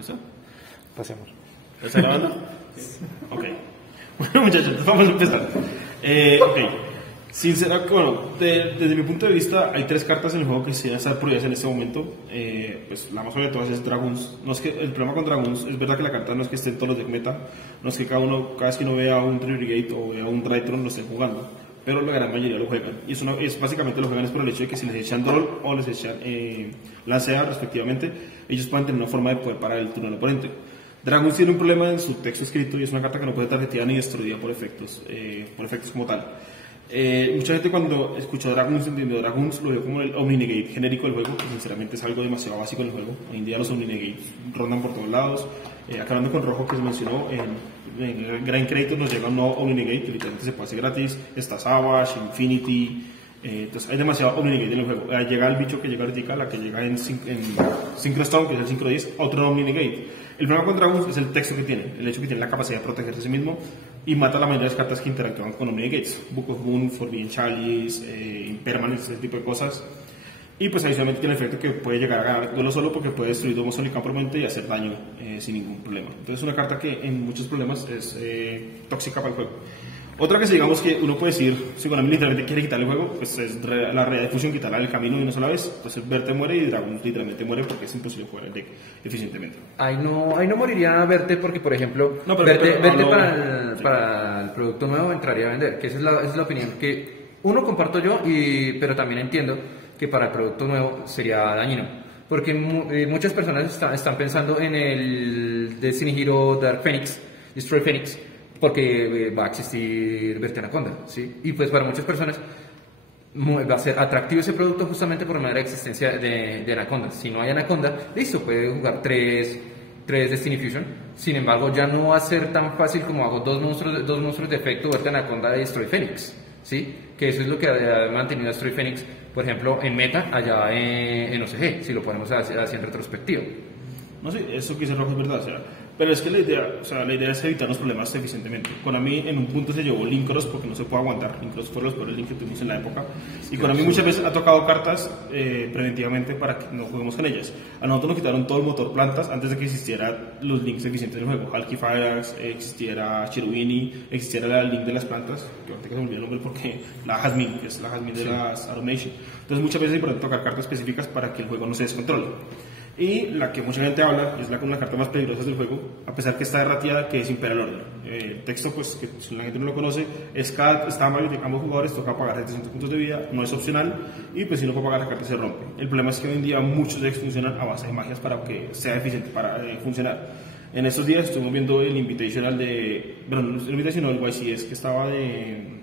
¿Listo? Pasemos. ¿Está grabando? Ok. Bueno, muchachos, vamos a empezar. Ok. Desde mi punto de vista, hay 3 cartas en el juego que sí están prohibidas en este momento. Pues la más obvia de todas es Dragoons. No es que, el problema con Dragoons es verdad que la carta no es que esté en todos los deck meta, no es que cada vez que uno vea un Trigate o vea un Drytron lo estén jugando, pero la gran mayoría lo juegan. Y eso básicamente lo juegan es por el hecho de que si les echan Droll o les echan Lancea respectivamente, ellos pueden tener una forma de poder parar el turno del oponente. Dragoons tiene un problema en su texto escrito y es una carta que no puede tarjetear ni destruida por efectos como tal. Mucha gente cuando escuchó Dragoons, entendió Dragoons, lo vio como el Omni-Negate genérico del juego, que sinceramente es algo demasiado básico en el juego. Hoy en día los Omni-Negates rondan por todos lados. Acabando con Rojo, que se mencionó, en Grand Creator nos llega un nuevo Omni-Negate que literalmente se puede hacer gratis. Está Savage, Infinity. Entonces hay demasiado Omni-Negate en el juego. Llega el bicho que llega ahorita, la que llega en Synchro-Stone, que es el Synchro-10, otro Omni-Negate. El problema con Dragoons es el texto que tiene, el hecho que tiene la capacidad de protegerse a sí mismo y mata a la mayoría de las cartas que interactúan con Omni-Negates. Book of Moon, Forbidden Chalice, Impermanence, ese tipo de cosas. Y pues adicionalmente tiene el efecto que puede llegar a ganar duelo solo porque puede destruir Domo Sonic Campromente y hacer daño sin ningún problema. Entonces es una carta que en muchos problemas es tóxica para el juego. Otra que digamos que uno puede decir, si Konami literalmente quiere quitarle el juego, pues es la realidad de fusión, quitarla del camino de una sola vez, pues Verte muere y Dragon literalmente muere porque es imposible jugar el deck eficientemente. Ahí no moriría Verte porque, por ejemplo, No, Verte para el producto nuevo entraría a vender, que esa es la opinión que uno comparto yo, pero también entiendo que para el producto nuevo sería dañino. Porque muchas personas están pensando en el Destiny Hero Dark Phoenix, Destroy Phoenix, porque va a existir Verte Anaconda, ¿sí? Y pues para muchas personas va a ser atractivo ese producto justamente por la existencia de Anaconda. Si no hay Anaconda, listo, puede jugar 3 Destiny Fusion. Sin embargo, ya no va a ser tan fácil como hago dos monstruos de efecto Verte Anaconda de Destroy Phoenix, ¿sí? Que eso es lo que ha mantenido a Destroy Phoenix, por ejemplo, en meta allá en OCG, si lo ponemos así en retrospectiva. No sé, eso que dice Rojo es verdad, o sea, pero es que la idea es evitar los problemas eficientemente. Konami en un punto se llevó Linkros porque no se puede aguantar. Linkros fueron los peores links que tuvimos en la época. Y Konami muchas veces ha tocado cartas preventivamente para que no juguemos con ellas. A nosotros nos quitaron todo el motor plantas antes de que existieran los links eficientes del juego. Halki Firax, existiera Cherubini, existiera el link de las plantas, que ahorita que se me olvidó el nombre porque la Jasmine, que es la Jasmine de las Automation. Entonces muchas veces es importante tocar cartas específicas para que el juego no se descontrole. Y la que mucha gente habla es una carta más peligrosa del juego, a pesar que está errateada, que es Imperial Order. El texto, pues, que si la gente no lo conoce, es está mal de ambos jugadores, toca pagar 700 puntos de vida, no es opcional, y pues si no puede pagar la carta se rompe. El problema es que hoy en día muchos decks funcionan a base de magias para que sea eficiente para funcionar. En estos días estuvimos viendo el Invitational el Invitational del YCS que estaba de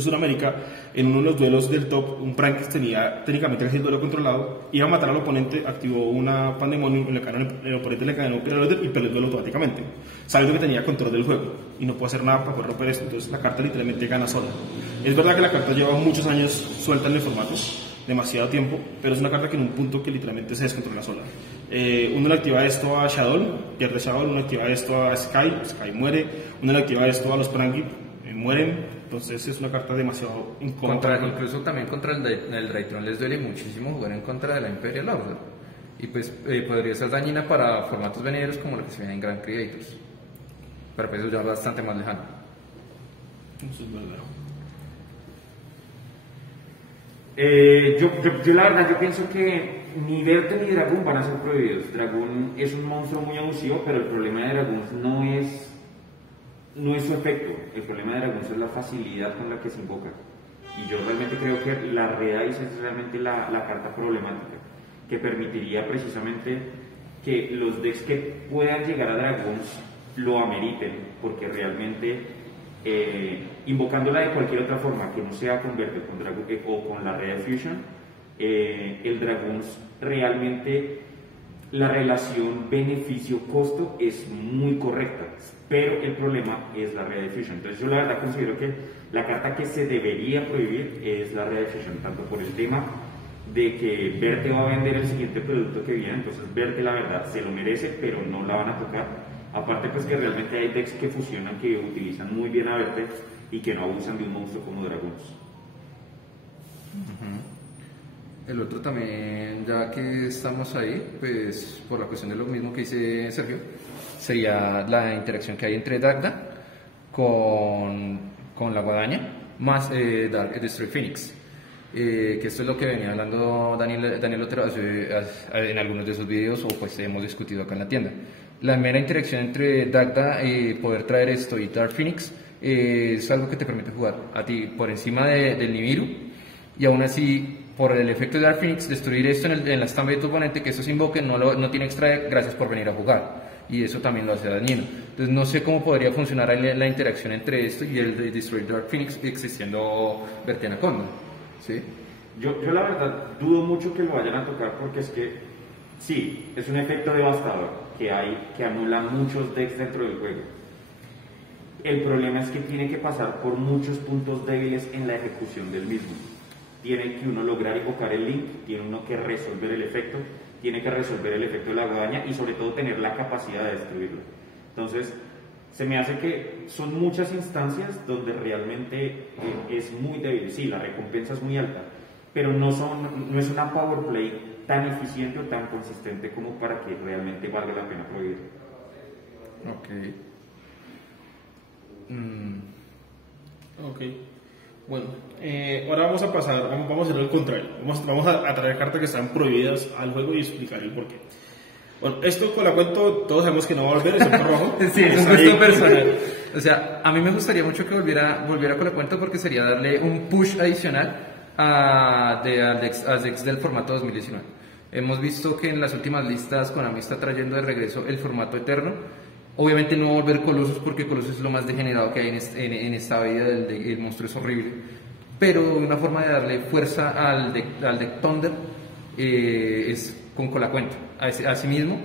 Sudamérica. En uno de los duelos del top, un Prank tenía técnicamente el duelo controlado, iba a matar al oponente, activó una Pandemonium, el oponente le cadenó Imperial Order y perdió el duelo automáticamente, sabiendo que tenía control del juego y no puede hacer nada para poder romper esto. Entonces la carta literalmente gana sola. Es verdad que la carta lleva muchos años suelta en el formato, demasiado tiempo, pero es una carta que en un punto que literalmente se descontrola sola. Uno le activa esto a Shadow, pierde Shadow, uno le activa esto a Sky muere, uno le activa esto a los Prangip, mueren. Entonces es una carta demasiado incómoda. Incluso también contra el Raytron les duele muchísimo jugar en contra de la Imperial Order. Y pues podría ser dañina para formatos venideros como lo que se viene en Grand Creators. Pero pues eso ya es bastante más lejano. Eso es verdad. Yo la verdad yo pienso que ni Verte ni Dragoon van a ser prohibidos. Dragoon es un monstruo muy abusivo, pero el problema de Dragoon no es su efecto. El problema de Dragoon es la facilidad con la que se invoca. Y yo realmente creo que la Red Ice es realmente la carta problemática, que permitiría precisamente que los decks que puedan llegar a Dragons lo ameriten, porque realmente invocándola de cualquier otra forma que no sea con Verte o con la Red Fusion, el Dragons realmente la relación beneficio-costo es muy correcta, pero el problema es la Red de Fusion. Entonces yo la verdad considero que la carta que se debería prohibir es la Red de Fusion, tanto por el tema de que Verte va a vender el siguiente producto que viene, entonces Verte la verdad se lo merece, pero no la van a tocar. Aparte pues que realmente hay decks que fusionan, que utilizan muy bien a Verte y que no abusan de un monstruo como Dragons. El otro también, ya que estamos ahí, pues por la cuestión de lo mismo que dice Sergio, sería la interacción que hay entre Dagda con la guadaña más Destroy Phoenix. Que esto es lo que venía hablando Daniel Otero en algunos de sus videos o pues hemos discutido acá en la tienda. La mera interacción entre Dagda y poder traer esto y Dark Phoenix es algo que te permite jugar a ti por encima del Nibiru y aún así por el efecto de Dark Phoenix destruir esto en la estampa de tu oponente, que esto se invoque, no tiene extra, gracias por venir a jugar, y eso también lo hace dañino. Entonces no sé cómo podría funcionar la interacción entre esto y el de Destroy Dark Phoenix existiendo Vertiana Condor, ¿sí? Yo la verdad dudo mucho que lo vayan a tocar porque es que sí, es un efecto devastador que anula muchos decks dentro del juego. El problema es que tiene que pasar por muchos puntos débiles en la ejecución del mismo. Tiene que uno lograr evocar el link, tiene uno que resolver el efecto, tiene que resolver el efecto de la guadaña y sobre todo tener la capacidad de destruirlo. Entonces, se me hace que son muchas instancias donde realmente es muy débil. Sí, la recompensa es muy alta, pero no es una power play tan eficiente o tan consistente como para que realmente valga la pena prohibir. Ok. Ok. Bueno, ahora vamos a pasar, vamos a hacer el contrario. Vamos a traer cartas que están prohibidas al juego y explicar el porqué. Bueno, esto con la cuento todos sabemos que no va a volver, es el rojo. Sí, es un gusto personal. O sea, a mí me gustaría mucho que volviera con la cuento porque sería darle un push adicional a decks del formato 2019. Hemos visto que en las últimas listas Konami está trayendo de regreso el formato eterno. Obviamente no va a volver Colossus porque Colossus es lo más degenerado que hay en esta vida, el monstruo es horrible. Pero una forma de darle fuerza al deck Thunder es con la cuenta. Asimismo,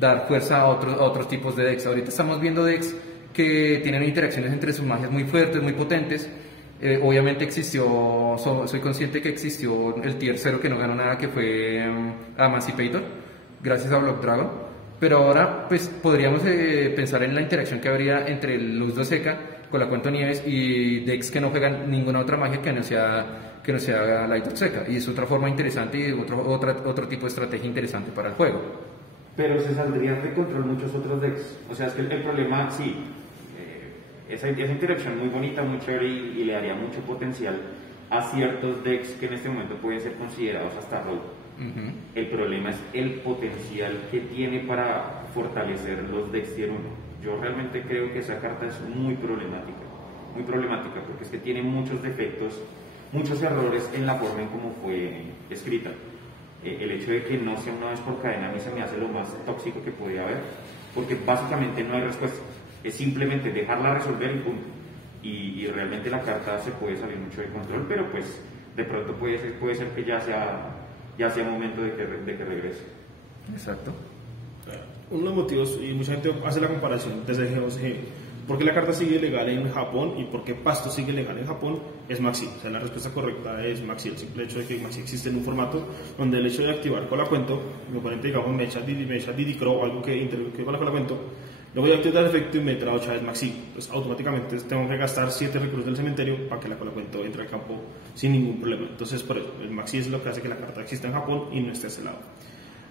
dar fuerza a otros tipos de decks. Ahorita estamos viendo decks que tienen interacciones entre sus magias muy fuertes, muy potentes. Obviamente soy consciente que existió el tier 0 que no ganó nada, que fue Emancipator, gracias a Block Dragon. Pero ahora pues podríamos pensar en la interacción que habría entre Luz de Seca con la Cuento Nieves y decks que no juegan ninguna otra magia que no sea Light of Seca, y es otra forma interesante y otro tipo de estrategia interesante para el juego. Pero se saldrían de control muchos otros decks. O sea, es que el problema, sí, esa interacción muy bonita, muy chévere y le daría mucho potencial a ciertos decks que en este momento pueden ser considerados hasta rogue. El problema es el potencial que tiene para fortalecer los decks tier 1. Yo realmente creo que esa carta es muy problemática porque es que tiene muchos defectos, muchos errores en la forma en cómo fue escrita. El hecho de que no sea una vez por cadena a mí se me hace lo más tóxico que podría haber, porque básicamente no hay respuesta, es simplemente dejarla resolver y punto. Y realmente la carta se puede salir mucho de control, pero pues de pronto puede ser que ya sea momento de que regrese. Exacto. Uno de los motivos, y mucha gente hace la comparación desde GOCG, ¿por qué la carta sigue legal en Japón y por qué Pasto sigue legal en Japón? Es Maxi. O sea, la respuesta correcta es Maxi. El simple hecho de que Maxi existe en un formato donde el hecho de activar Colacuento, mi oponente, digamos, me echa Didi Crow o algo que interactúe con la Colacuento, le voy a activar el efecto y me trae otra vez Maxi. Pues automáticamente tengo que gastar 7 recursos del cementerio para que la Colacuento entre al campo sin ningún problema. Entonces, por eso, el Maxi es lo que hace que la carta exista en Japón y no esté a ese lado.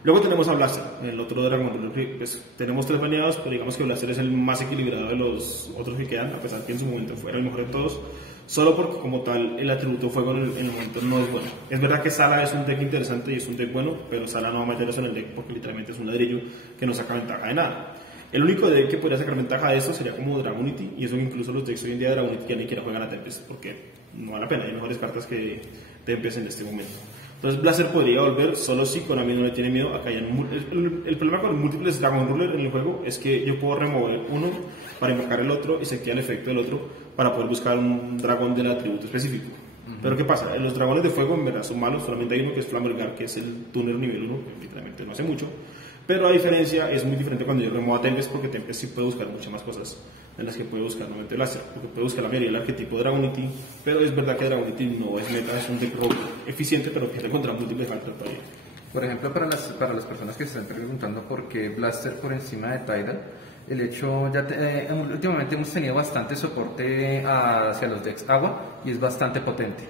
Luego tenemos a Blaster, el otro Dragon Ruler. Pues tenemos 3 baneados, pero digamos que Blaster es el más equilibrado de los otros que quedan, a pesar que en su momento fuera el mejor de todos, solo porque como tal el atributo fuego en el momento no es bueno. Es verdad que Sala es un deck interesante y es un deck bueno, pero Sala no va a meterlos en el deck porque literalmente es un ladrillo que no saca ventaja de nada. El único deck que podría sacar ventaja de esto sería como Dragonity, y eso que incluso los decks hoy en día de Dragonity ya ni siquiera juegan a Tempest, porque no vale la pena, hay mejores cartas que Tempest en este momento. Entonces Blaster podría volver solo si Konami no le tiene miedo a que haya el problema con múltiples Dragon Ruler en el juego es que yo puedo remover uno para invocar el otro y se activa el efecto del otro para poder buscar un dragón del atributo específico. Pero ¿qué pasa? Los dragones de fuego en verdad son malos, solamente hay uno que es Flambergar, que es el Tuner nivel 1, que literalmente no hace mucho. Pero la diferencia es muy diferente cuando yo remuevo a Tempest, porque Tempest sí puede buscar muchas más cosas en las que puede buscar normalmente Blaster, porque puede buscar la mayoría del arquetipo de Dragonity, pero es verdad que Dragonity no es meta, es un deck rogue eficiente, pero pierde contra múltiples cartas todavía. Por ejemplo, para las personas que se están preguntando por qué Blaster por encima de Tidal, el hecho, últimamente hemos tenido bastante soporte hacia los decks agua y es bastante potente.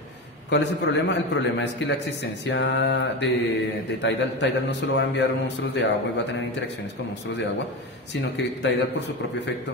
¿Cuál es el problema? El problema es que la existencia de Tidal no solo va a enviar monstruos de agua y va a tener interacciones con monstruos de agua, sino que Tidal por su propio efecto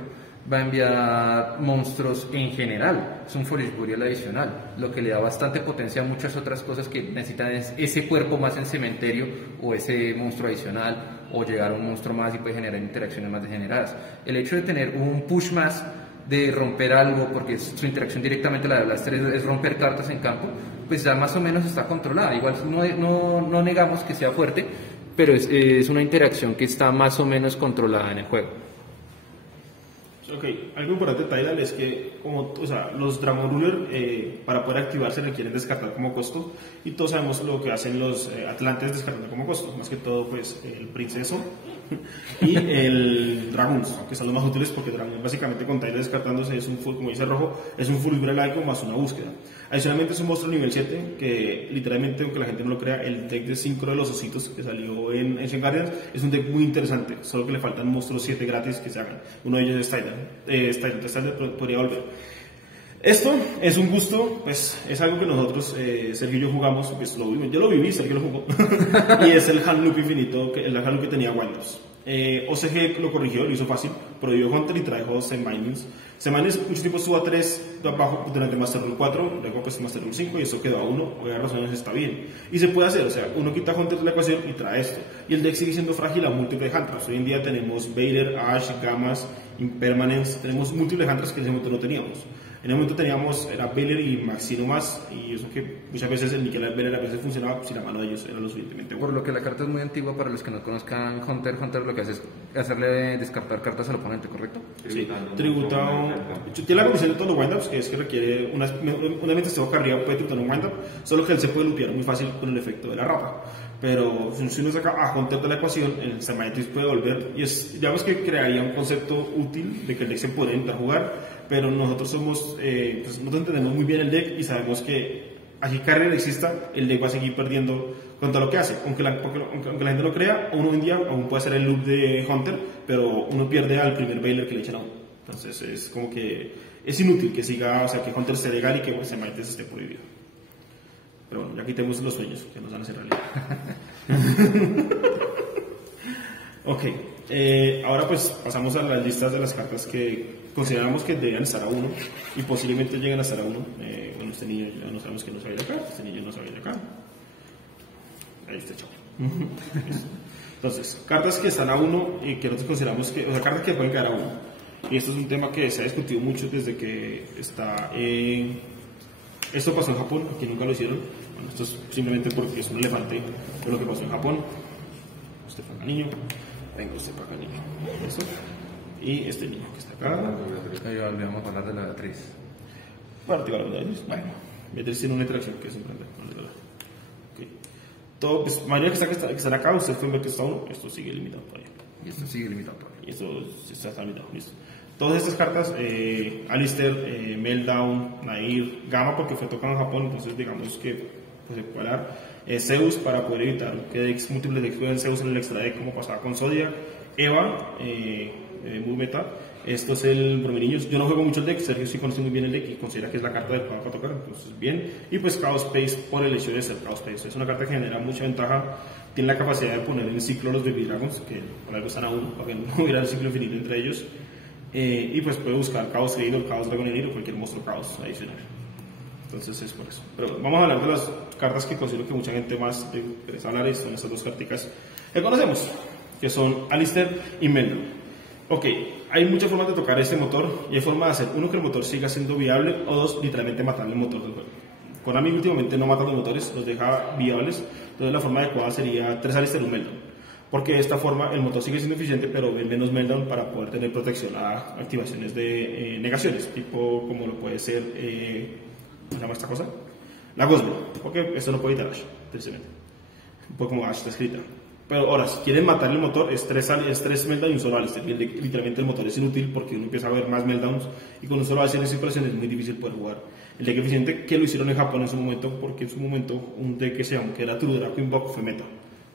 va a enviar monstruos en general. Es un Foolish Burial adicional, lo que le da bastante potencia a muchas otras cosas que necesitan ese cuerpo más en cementerio o ese monstruo adicional o llegar a un monstruo más y puede generar interacciones más degeneradas. El hecho de tener un push más de romper algo, porque su interacción directamente la de Blaster es romper cartas en campo, pues ya más o menos está controlada. Igual no negamos que sea fuerte, pero es una interacción que está más o menos controlada en el juego. Ok, algo importante de Tidal es que los Dragon Ruler para poder activarse requieren descartar como costo, y todos sabemos lo que hacen los Atlantes descartando como costo, más que todo pues el Princeso y el Dragoons, que son los más útiles porque Dragoon básicamente con Tidal descartándose es un full, como dice Rojo, es un full laico más una búsqueda. Adicionalmente es un monstruo nivel 7 que literalmente, aunque la gente no lo crea, el deck de 5 de los ositos que salió en Ancient Guardians es un deck muy interesante, solo que le faltan monstruos 7 gratis que se hagan. Uno de ellos es Tidal, Tidal podría volver. Esto es un gusto, pues es algo que nosotros, Sergio y yo jugamos, pues yo lo viví, Sergio lo jugó, y es el Hand Loop infinito, el Hand Loop que tenía Windows. OCG lo corrigió, lo hizo fácil, prohibió Hunter y trajo Seminis. Seminis mucho tiempo estuvo a 3 abajo durante Master Rule 4, luego pues Master Rule 5 y eso quedó a 1, por varias razones está bien. Y se puede hacer, o sea, uno quita Hunter de la ecuación y trae esto. Y el deck sigue siendo frágil a múltiples Hunters. Hoy en día tenemos Vader, Ash, Gamas, Impermanence, tenemos múltiples Hunters que en ese momento no teníamos. En el momento teníamos, era Baylor y Maxino más, y eso que muchas veces el Nickel Baylor a veces funcionaba si la mano de ellos era lo suficientemente buena. Por lo que la carta es muy antigua para los que no conozcan Hunter lo que hace es hacerle descartar cartas al oponente, ¿correcto? Sí, tributado. Tiene la condición de todos los windups, que es que requiere una vez que esté arriba puede tributar un windup, solo que él se puede lupear muy fácil con el efecto de la rata. Pero si uno saca a Hunter de la ecuación, el Semitis puede volver, y digamos que crearía un concepto útil de que el deck se puede intentar jugar, pero nosotros pues nosotros entendemos muy bien el deck y sabemos que aquí carrera exista, el deck va a seguir perdiendo con todo lo que hace, aunque la gente no crea, uno en día aún puede hacer el loop de Hunter, pero uno pierde al primer Baylor que le echan a uno. Entonces es como que es inútil que siga, o sea, que Hunter esté legal y que Semitis esté prohibido. Pero bueno, ya quitemos los sueños que nos van a hacer realidad. Ok, ahora pues pasamos a las listas de las cartas que consideramos que deberían estar a 1 y posiblemente lleguen a estar a 1. Bueno, este niño ya no sabemos que no sabe de acá, este niño no sabe de acá. Ahí está, chavo. Entonces, cartas que están a 1 y que nosotros consideramos que, o sea, cartas que pueden quedar a 1. Y esto es un tema que se ha discutido mucho desde que está. Esto pasó en Japón, aquí nunca lo hicieron. Bueno, esto es simplemente porque es un elefante de lo que pasó en Japón. Usted para acá, niño. Venga, usted para acá, niño. Eso. Y este niño que está acá. Ahí volvemos a hablar de la Beatriz. Bueno, Beatriz tiene una interacción que es sorprendente. Okay. Todo, pues, mayoría que están acá, ustedes pueden ver que está 1. Esto sigue limitado todavía. Y esto sigue limitado todavía. Y esto está limitado, listo. Todas estas cartas, Alistair, Meltdown, Nair, Gamma porque fue tocado en Japón, entonces digamos que pues, se puede dar. Zeus para poder evitar que decks múltiples decks jueguen Zeus en el extra deck como pasaba con Zodiac. Eva, muy meta. Esto es el Bromeliños. Yo no juego mucho el deck, Sergio sí conoce muy bien el deck y considera que es la carta del juego para tocar, entonces bien. Y pues Chaos Space por el hecho de ser Chaos Space. Es una carta que genera mucha ventaja. Tiene la capacidad de poner en ciclo los Baby Dragons, que por algo están a 1, para que no hubiera el ciclo infinito entre ellos. Y pues puede buscar Chaos Leader, Chaos Dragon Leader o cualquier monstruo Chaos adicional. Entonces es por eso. Pero vamos a hablar de las cartas que considero que mucha gente más le interesa hablar, y son estas dos carticas que conocemos, que son Alistair y Meltdown. Ok, hay muchas formas de tocar este motor y hay formas de hacer, uno, que el motor siga siendo viable, o dos, literalmente matar el motor del juego. Konami últimamente no mata los motores, los deja viables, entonces la forma adecuada sería 3 Alistair y un Meltdown. Porque de esta forma el motor sigue siendo eficiente, pero ven menos Meltdown para poder tener protección a activaciones de negaciones, tipo como lo puede ser, ¿cómo se llama esta cosa? La Gosble, porque esto no puede evitar Ash, precisamente, pues como Ash está escrita. Pero ahora, si quieren matar el motor, es 3 Meltdown y un solo Alistair. Literalmente el motor es inútil porque uno empieza a ver más Meltdowns y con un solo Alistair en esa impresión es muy difícil poder jugar. El deck eficiente que lo hicieron en Japón en su momento, porque en su momento un deck que se llama, que era True Draco Invoke, fue meta.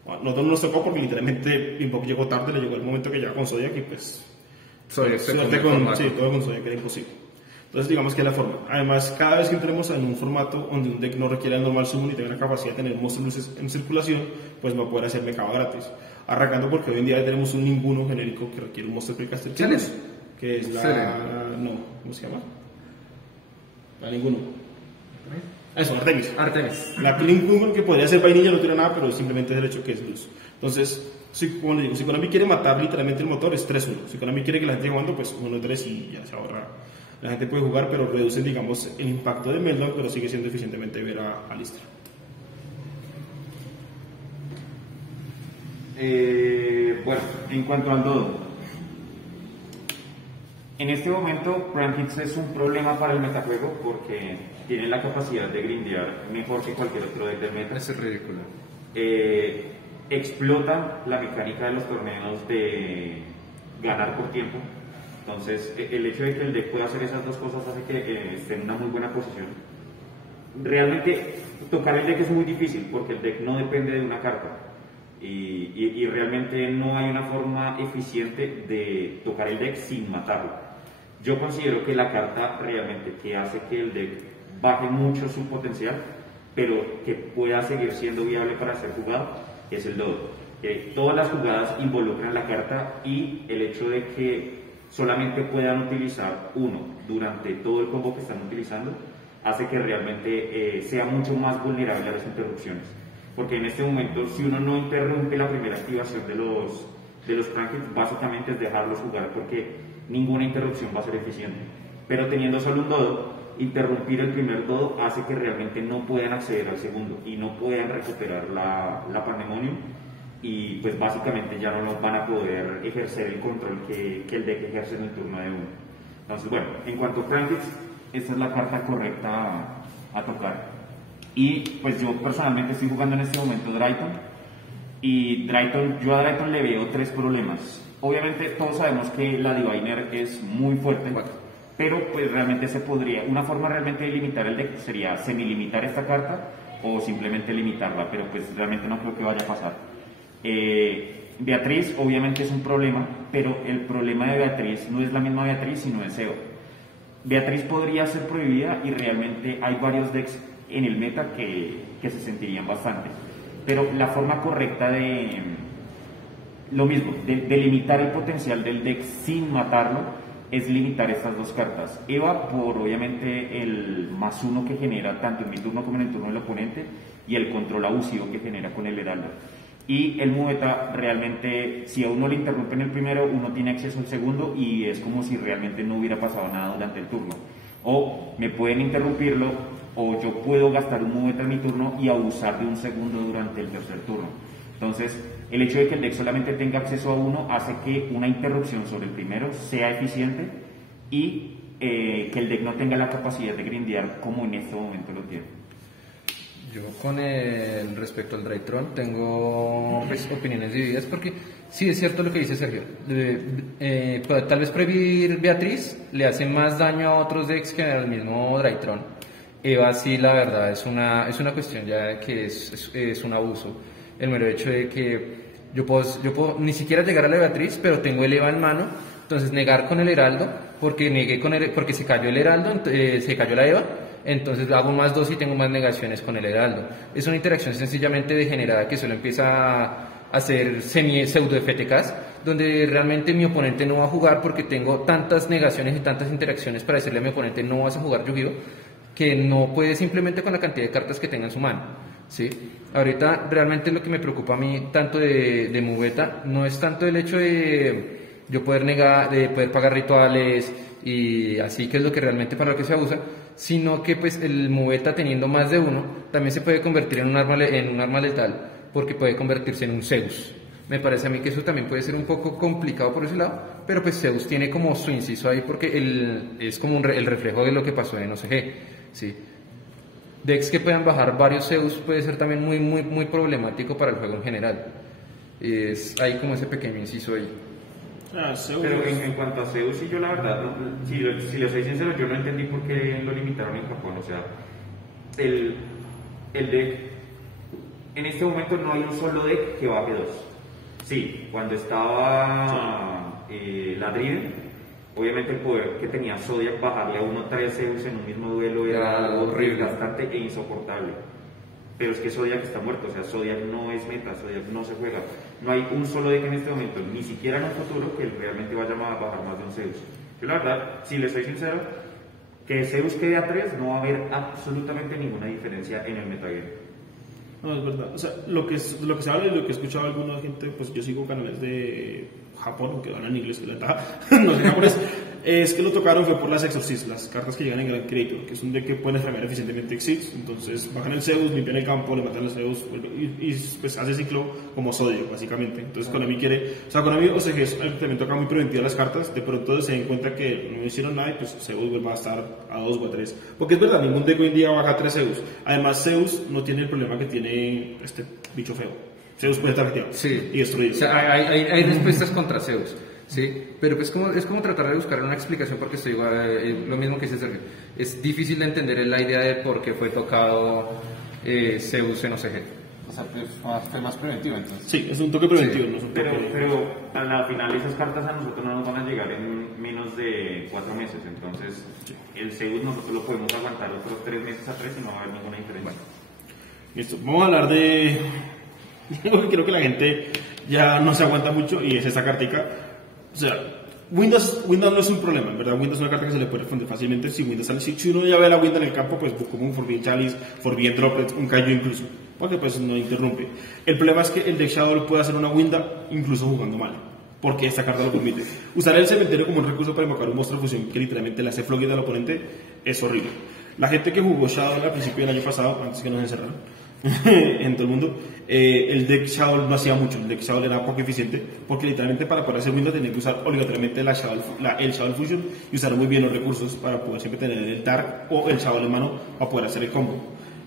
Nosotros no nos tocó porque literalmente Invoke llegó tarde, le llegó el momento que llegaba con Zodiac y pues... Zodiac suerte con Zodiac era imposible. Entonces digamos que es la forma. Además, cada vez que entremos en un formato donde un deck no requiera el normal summon y tenga la capacidad de tener monstruos luces en circulación, pues va a poder hacer mecaba gratis. Arrancando porque hoy en día ya tenemos un ninguno genérico que requiere un monstruo precaster que es la... no, ¿cómo se llama? La ninguno. Eso, Artemis. La ninguno que podría ser vainilla no tiene nada, pero simplemente es el hecho que es luz. Entonces, como le digo, si Konami quiere matar literalmente el motor es 3-1. Si Konami quiere que la gente jugando, pues 1-3 y ya se ahorra. La gente puede jugar, pero reducen, digamos, el impacto de Meltdown, pero sigue siendo eficientemente ver a Lister. Bueno, en cuanto al dodo, en este momento Prankits es un problema para el metajuego porque tiene la capacidad de grindear mejor que cualquier otro deck del meta. Eso es ridículo. Explota la mecánica de los torneos de ganar por tiempo. Entonces, el hecho de que el deck pueda hacer esas dos cosas hace que esté en una muy buena posición. Realmente, tocar el deck es muy difícil porque el deck no depende de una carta. Y realmente no hay una forma eficiente de tocar el deck sin matarlo. Yo considero que la carta realmente que hace que el deck baje mucho su potencial, pero que pueda seguir siendo viable para ser jugado, es el dodo. Todas las jugadas involucran la carta y el hecho de que solamente puedan utilizar uno durante todo el combo que están utilizando hace que realmente sea mucho más vulnerable a las interrupciones. Porque en este momento, si uno no interrumpe la primera activación de los Prankits, básicamente es dejarlos jugar porque ninguna interrupción va a ser eficiente. Pero teniendo solo un dodo, interrumpir el primer dodo hace que realmente no puedan acceder al segundo y no puedan recuperar la Pandemonium, y pues básicamente ya no van a poder ejercer el control que el deck ejerce en el turno de uno. Entonces, bueno, en cuanto a Prankits, esta es la carta correcta a tocar. Y pues yo personalmente estoy jugando en este momento Drayton, y yo a Drayton le veo tres problemas. Obviamente todos sabemos que la Diviner es muy fuerte, pero pues realmente una forma realmente de limitar el deck sería semilimitar esta carta o simplemente limitarla, pero pues realmente no creo que vaya a pasar. Beatriz obviamente es un problema, pero el problema de Beatriz no es la misma Beatriz, sino el SEO. Beatriz podría ser prohibida y realmente hay varios decks en el meta que se sentirían bastante, pero la forma correcta de limitar el potencial del deck sin matarlo es limitar estas dos cartas. Eva por obviamente el +1 que genera tanto en mi turno como en el turno del oponente y el control abusivo que genera con el Heraldo. Y el Mubeta realmente, si a uno le interrumpen el primero, uno tiene acceso al segundo y es como si realmente no hubiera pasado nada durante el turno. O me pueden interrumpirlo, o yo puedo gastar un Mubeta en mi turno y abusar de un segundo durante el tercer turno. Entonces, el hecho de que el deck solamente tenga acceso a uno hace que una interrupción sobre el primero sea eficiente y que el deck no tenga la capacidad de grindear como en este momento lo tiene. Yo con respecto al Draytron tengo pues, opiniones divididas porque sí es cierto lo que dice Sergio. Tal vez prohibir Beatriz le hace más daño a otros decks que al mismo Draytron. Eva sí, la verdad, es una cuestión ya que es un abuso. El mero hecho de que yo puedo ni siquiera llegar a la Beatriz, pero tengo el Eva en mano, entonces negar con el Heraldo, porque se cayó el Heraldo, se cayó la Eva, entonces hago +2 y tengo más negaciones con el Heraldo. Es una interacción sencillamente degenerada que solo empieza a hacer pseudo FTKs, donde realmente mi oponente no va a jugar porque tengo tantas negaciones y tantas interacciones para decirle a mi oponente no vas a jugar Yu-Gi-Oh! Que no puede simplemente con la cantidad de cartas que tenga en su mano, ¿sí? Ahorita realmente lo que me preocupa a mí tanto de Mubeta no es tanto el hecho de yo poder pagar rituales y así, que es lo que realmente para lo que se abusa, sino que pues el Mubeta teniendo más de uno también se puede convertir en un arma letal, porque puede convertirse en un Zeus. Me parece a mí que eso también puede ser un poco complicado por ese lado, pero pues Zeus tiene como su inciso ahí porque es como el reflejo de lo que pasó en OCG, ¿sí? Decks que puedan bajar varios Zeus puede ser también muy, muy, muy problemático para el juego en general. Hay como ese pequeño inciso ahí. Pero en cuanto a Zeus, sí, yo la verdad, si lo soy sincero, yo no entendí por qué lo limitaron en Japón. O sea, el deck, en este momento no hay un solo deck que baje 2. Sí, cuando estaba la Driden, Obviamente el poder que tenía Zodiac, bajarle a 1-3 Zeus en un mismo duelo era algo horrible, bastante e insoportable. Pero es que Zodiac está muerto, o sea, Zodiac no es meta, Zodiac no se juega. No hay un solo deck en este momento, ni siquiera en un futuro, que realmente vaya a bajar más de un Zeus. Yo la verdad, si les soy sincero, que Zeus quede a 3 no va a haber absolutamente ninguna diferencia en el metagame. No, es verdad. O sea, lo que se habla y lo que he escuchado de alguna gente, pues yo sigo canales de Japón, que van en inglés, que la ventaja, no sé japonés, es que lo tocaron fue por las Exorcist, las cartas que llegan en gran crédito, que es un deck que pueden spamear eficientemente Exit, entonces bajan el Zeus, limpian el campo, le matan al Zeus, y pues hace ciclo como Zodiac, básicamente. Entonces Konami quiere, o sea, Konami OCG también toca muy preventiva las cartas, de pronto se den cuenta que no hicieron nada y pues Zeus va a estar a 2 o a 3. Porque es verdad, ningún deck hoy en día baja a 3 Zeus. Además, Zeus no tiene el problema que tiene este bicho feo. Zeus puede estar activo Sí. y destruido. O sea, hay respuestas contra Zeus, ¿sí? Pero pues es como tratar de buscar una explicación porque estoy igual, lo mismo que dice Sergio. Es difícil de entender la idea de por qué fue tocado Zeus en OCG. O sea, pues, fue más preventivo entonces. Sí, es un toque preventivo, Sí. no es un toque... Pero a la final esas cartas a nosotros no nos van a llegar en menos de 4 meses, entonces el Zeus nosotros lo podemos aguantar otros 3 meses a 3 y no va a haber ninguna diferencia. Listo, vamos a hablar de algo que creo que la gente ya no se aguanta mucho y es esta cartica. O sea, Windows no es un problema, en verdad. Windows es una carta que se le puede responder fácilmente. Si Windows sale, si uno ya ve la Windows en el campo, pues como un Forbidden Chalice, Forbidden Droplet, un Kaiju incluso, porque pues no interrumpe. El problema es que el deck Shadow puede hacer una Winda incluso jugando mal, porque esta carta lo permite. Usar el cementerio como un recurso para invocar un monstruo de fusión que literalmente le hace floguear al oponente es horrible. La gente que jugó Shadow al principio del año pasado, antes que nos encerraran en todo el mundo, el deck Shadow no hacía mucho. El deck Shadow era poco eficiente porque literalmente para poder hacer Windows tenía que usar obligatoriamente el Shadow Fusion y usar muy bien los recursos para poder siempre tener el Dark o el Shadow en mano para poder hacer el combo.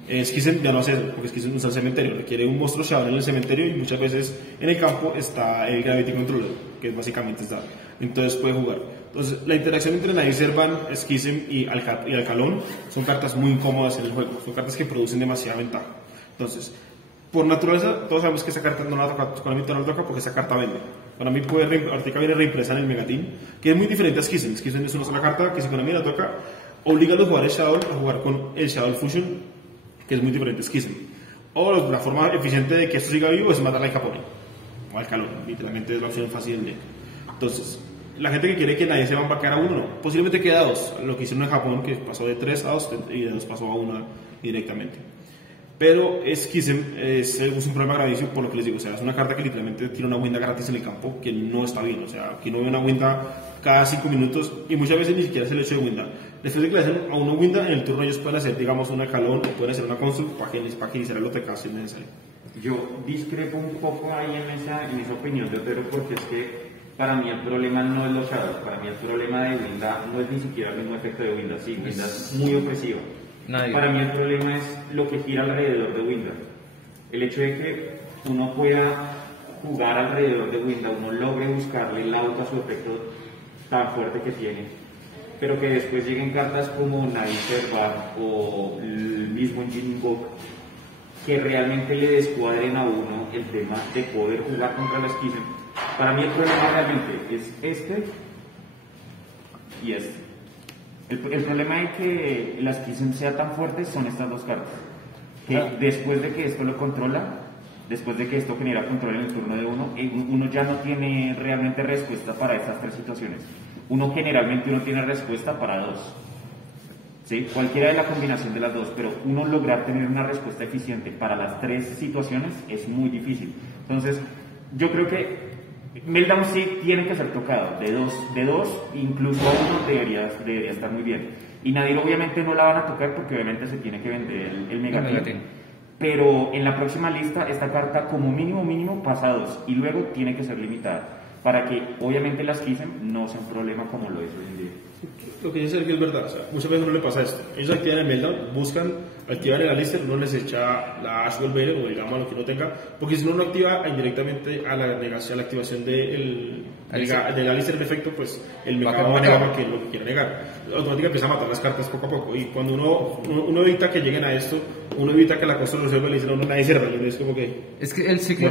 Skizem ya no hace eso, porque Skizem usa el cementerio, requiere un monstruo Shadow en el cementerio y muchas veces en el campo está el Gravity Controller, que básicamente está, entonces puede jugar. Entonces la interacción entre Nadir Servan, Skizem y Alcalón son cartas muy incómodas en el juego, son cartas que producen demasiada ventaja. Entonces, por naturaleza, todos sabemos que esa carta no la toca, Konami no la toca porque esa carta vende. Konami ahorita viene reimpresa en el Megateam, que es muy diferente a Skizem. Skizem es una sola carta que si Konami la toca, obliga a los jugadores Shadow a jugar con el Shadow Fusion, que es muy diferente a Skizem. O la forma eficiente de que esto siga vivo es matarla en Japón, o al calor, literalmente es la opción fácil del deck. Entonces, la gente que quiere que nadie se va a embarcar a 1, no. Posiblemente quede a 2, lo que hicieron en Japón, que pasó de 3 a 2 y de 2 pasó a 1 directamente. Pero Skizem es un problema gravísimo por lo que les digo, o sea, es una carta que literalmente tiene una winda gratis en el campo que no está bien, o sea, que no ve una winda cada 5 minutos y muchas veces ni siquiera es el hecho de winda. Después de que le hacen a una winda, en el turno ellos pueden hacer, digamos, una calón o pueden hacer una construct para que iniciar el OTK si es necesario. Yo discrepo un poco ahí en esa opinión de Otero porque es que para mí el problema no es los shadows, para mí el problema de Winda no es ni siquiera el mismo efecto de Winda, sí, Winda es muy opresiva. Para mí el problema es lo que gira alrededor de Winda. El hecho de que uno pueda jugar alrededor de Winda, uno logre buscarle el auto a su efecto tan fuerte que tiene, pero que después lleguen cartas como Nadir Servan o el mismo Engine Invoke que realmente le descuadren a uno el tema de poder jugar contra la Skizem. Para mí el problema realmente es este y este. El problema de que la Skizem sea tan fuerte son estas dos cartas. Que después de que esto lo controla, después de que esto genera control en el turno de uno ya no tiene realmente respuesta para estas 3 situaciones. Generalmente tiene respuesta para 2. ¿Sí? Cualquiera de la combinación de las 2, pero uno lograr tener una respuesta eficiente para las 3 situaciones es muy difícil. Entonces, yo creo que Meltdown sí tiene que ser tocado, de dos, incluso a 1 debería estar muy bien. Y Nadir obviamente no la van a tocar porque obviamente se tiene que vender el Megateam. Pero en la próxima lista esta carta como mínimo pasa a 2 y luego tiene que ser limitada para que obviamente las Skizem no sea un problema como lo es hoy en día. Lo que dice Sergio es verdad, o sea, muchas veces no le pasa esto. Ellos activan el Meltdown, buscan activan el Alistair, uno les echa la Ash Golbere o el Gamma, lo que uno tenga, porque si uno no activa indirectamente a la activación del Alistair en efecto, pues el mercado va a negar porque es lo que quiere negar. Automáticamente empieza a matar las cartas poco a poco, y cuando uno evita que lleguen a esto, uno evita que la cosa lo resuelva, le dicen a uno nadie cierra, es como que... Es que el ciclo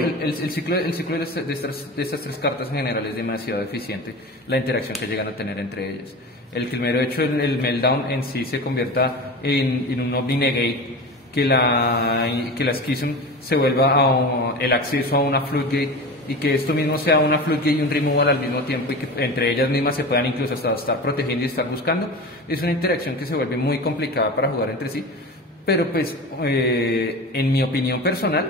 de estas tres cartas en general es demasiado eficiente, la interacción que llegan a tener entre ellas. El mero hecho el Meltdown en sí se convierta en un Omni Negate, que la Schism se vuelva el acceso a una Floodgate, y que esto mismo sea una Floodgate y un Removal al mismo tiempo, y que entre ellas mismas se puedan incluso hasta estar protegiendo y estar buscando, es una interacción que se vuelve muy complicada para jugar entre sí. Pero pues en mi opinión personal,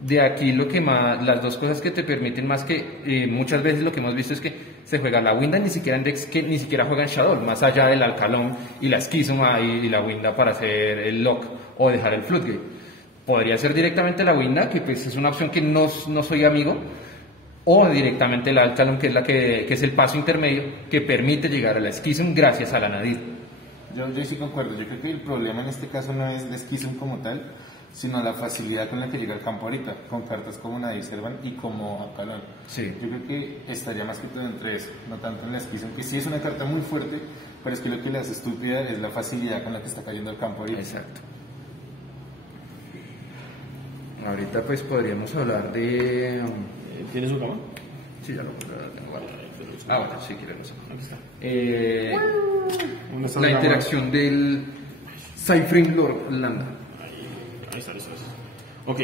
de aquí las dos cosas que te permiten más que muchas veces lo que hemos visto es que se juega la Winda ni siquiera en decks que ni siquiera juegan Shadow, más allá del Alcalón y la Schism y la Winda para hacer el lock o dejar el Floodgate. Podría ser directamente la Winda, que pues es una opción que no soy amigo, o directamente el Alcalón, que es que es el paso intermedio que permite llegar a la Schism gracias a la Nadir. Yo sí concuerdo, yo creo que el problema en este caso no es la Schism como tal, sino la facilidad con la que llega al campo ahorita, con cartas como Nadir Servan y como Alcalón. Sí. Yo creo que estaría más que todo entre eso, no tanto en la Schism, que sí es una carta muy fuerte, pero es que lo que le hace estúpida es la facilidad con la que está cayendo al campo ahorita. Exacto. Ahorita pues podríamos hablar de... ¿Tienes un Gamma? Sí, ya lo tengo guardado. Bueno, sí, queremos. Aquí está. La interacción del Cyfring Lord Landa. Ahí está. Ok.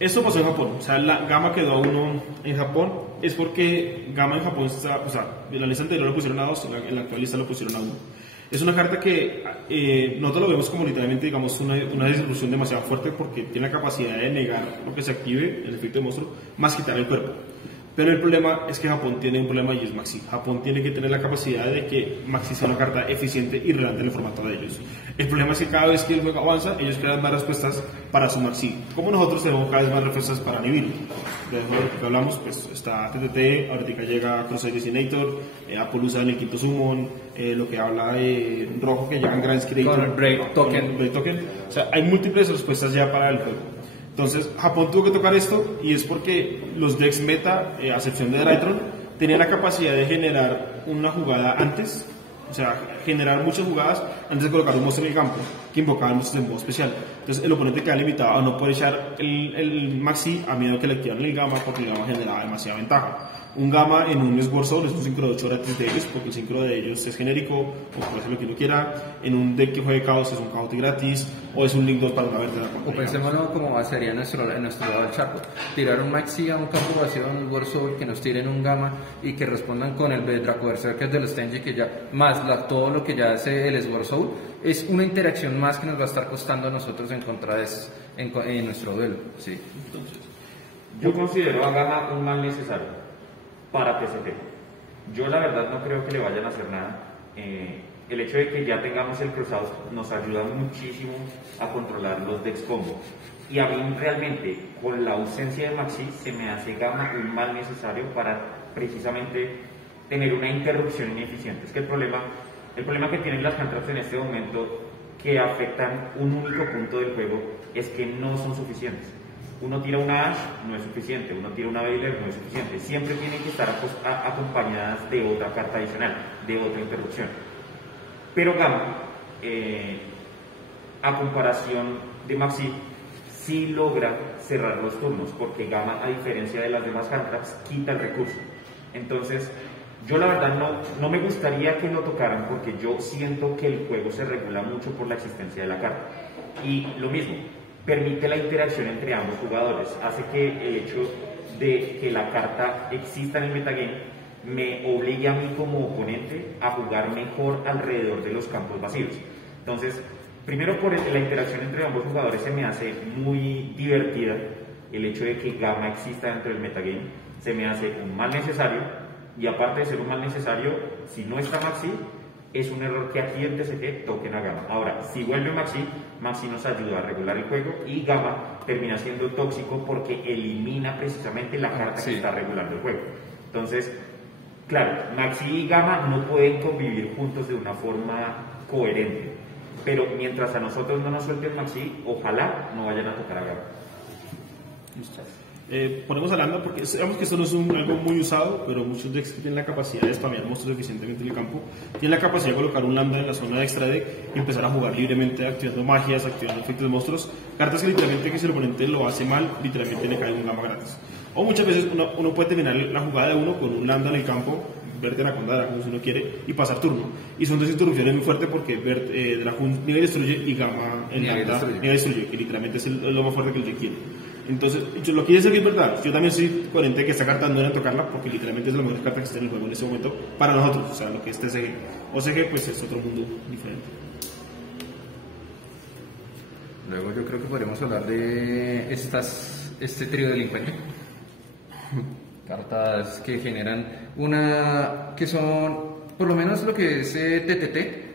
Esto pasó en Japón. O sea, la Gamma quedó a 1 en Japón. Es porque Gamma en Japón está... O sea, en la lista anterior lo pusieron a 2, en la actual lista lo pusieron a 1. Es una carta que nosotros lo vemos como literalmente, digamos, una disrupción demasiado fuerte, porque tiene la capacidad de negar lo que se active, el efecto de monstruo, más quitar el cuerpo. Pero el problema es que Japón tiene un problema y es Maxi. Japón tiene que tener la capacidad de que Maxi sea una carta eficiente y relevante en el formato de ellos. El problema es que cada vez que el juego avanza, ellos crean más respuestas para su Maxi. Como nosotros tenemos cada vez más respuestas para Nibiru. De lo que hablamos, pues está TTT, ahorita llega Cross-Site Designator, Apple usa en el quinto Summon, lo que habla de Rojo que llega en Grand Creator. Con el Break Token. O sea, hay múltiples respuestas ya para el juego. Entonces, Japón tuvo que tocar esto, y es porque los decks meta, a excepción de Draytron, tenían la capacidad de generar una jugada antes, o sea, generar muchas jugadas antes de colocar un monstruo en el campo, que invocaban monstruos en modo especial. Entonces, el oponente queda limitado a no poder echar el Maxi a miedo que le activaran el Gamma, porque el Gamma generaba demasiada ventaja. Un Gamma en un Sword Soul es un sincro de 8 gratis de ellos, porque el sincro de ellos es genérico, o puede ser lo que uno quiera. En un deck que juegue Caos es un Caote gratis, o es un Link 2 para una verde de la O pensémoslo como sería en nuestro lado del charco: tirar un Maxi a un campo vacío, un Sword Soul, que nos tiren un Gamma y que respondan con el Draco Berserker del Stenji, que ya, más todo lo que ya hace el Sword Soul, es una interacción más que nos va a estar costando a nosotros en contra de en nuestro duelo. Sí. Entonces, Yo considero a Gamma un mal necesario para PSP. Yo la verdad no creo que le vayan a hacer nada. El hecho de que ya tengamos el cruzado nos ayuda muchísimo a controlar los decks combo. Y a mí realmente, con la ausencia de Maxi, se me hace Gamma un mal necesario para precisamente tener una interrupción ineficiente. Es que el problema que tienen las cantraps en este momento, que afectan un único punto del juego, es que no son suficientes. Uno tira una Ash, no es suficiente. Uno tira una Baylor, no es suficiente. Siempre tienen que estar acompañadas de otra carta adicional, de otra interrupción. Pero Gamma, a comparación de Maxi, sí logra cerrar los turnos, porque Gamma, a diferencia de las demás cantraps, quita el recurso. Entonces, yo la verdad no me gustaría que lo tocaran, porque yo siento que el juego se regula mucho por la existencia de la carta. Y lo mismo, permite la interacción entre ambos jugadores, hace que el hecho de que la carta exista en el metagame me obligue a mí como oponente a jugar mejor alrededor de los campos vacíos. Entonces, primero por la interacción entre ambos jugadores se me hace muy divertida el hecho de que Gamma exista dentro del metagame, se me hace un mal necesario, y aparte de ser un mal necesario, si no está Maxi, es un error que aquí en TCG toquen a Gamma. Ahora, si vuelve Maxi nos ayuda a regular el juego, y Gamma termina siendo tóxico porque elimina precisamente la carta que está regulando el juego. Entonces, claro, Maxi y Gamma no pueden convivir juntos de una forma coherente. pero mientras a nosotros no nos suelten Maxi, ojalá no vayan a tocar a Gama. Ponemos a Landa porque sabemos que esto no es algo muy usado, pero muchos decks tienen la capacidad de spamear monstruos eficientemente en el campo, tienen la capacidad de colocar un Landa en la zona de extra deck y empezar a jugar libremente, activando magias, activando efectos de monstruos, cartas que literalmente, que si el oponente lo hace mal, literalmente le cae un Gama gratis. O muchas veces uno puede terminar la jugada de uno con un Landa en el campo, Verte Anaconda Dragón si uno quiere, y pasar turno. Y son dos interrupciones muy fuertes porque Dragón nivel destruye y Gama en Landa nivel destruye, que literalmente es lo más fuerte que el deck quiere. Entonces, lo que dice que es verdad, yo también soy coherente que esta carta no era tocarla porque literalmente es la mejor carta que está en el juego en este momento para nosotros, o sea, lo que es TCG. OCG pues es otro mundo diferente. Luego yo creo que podríamos hablar de este trío delincuente. Cartas que generan que son, por lo menos lo que es TTT,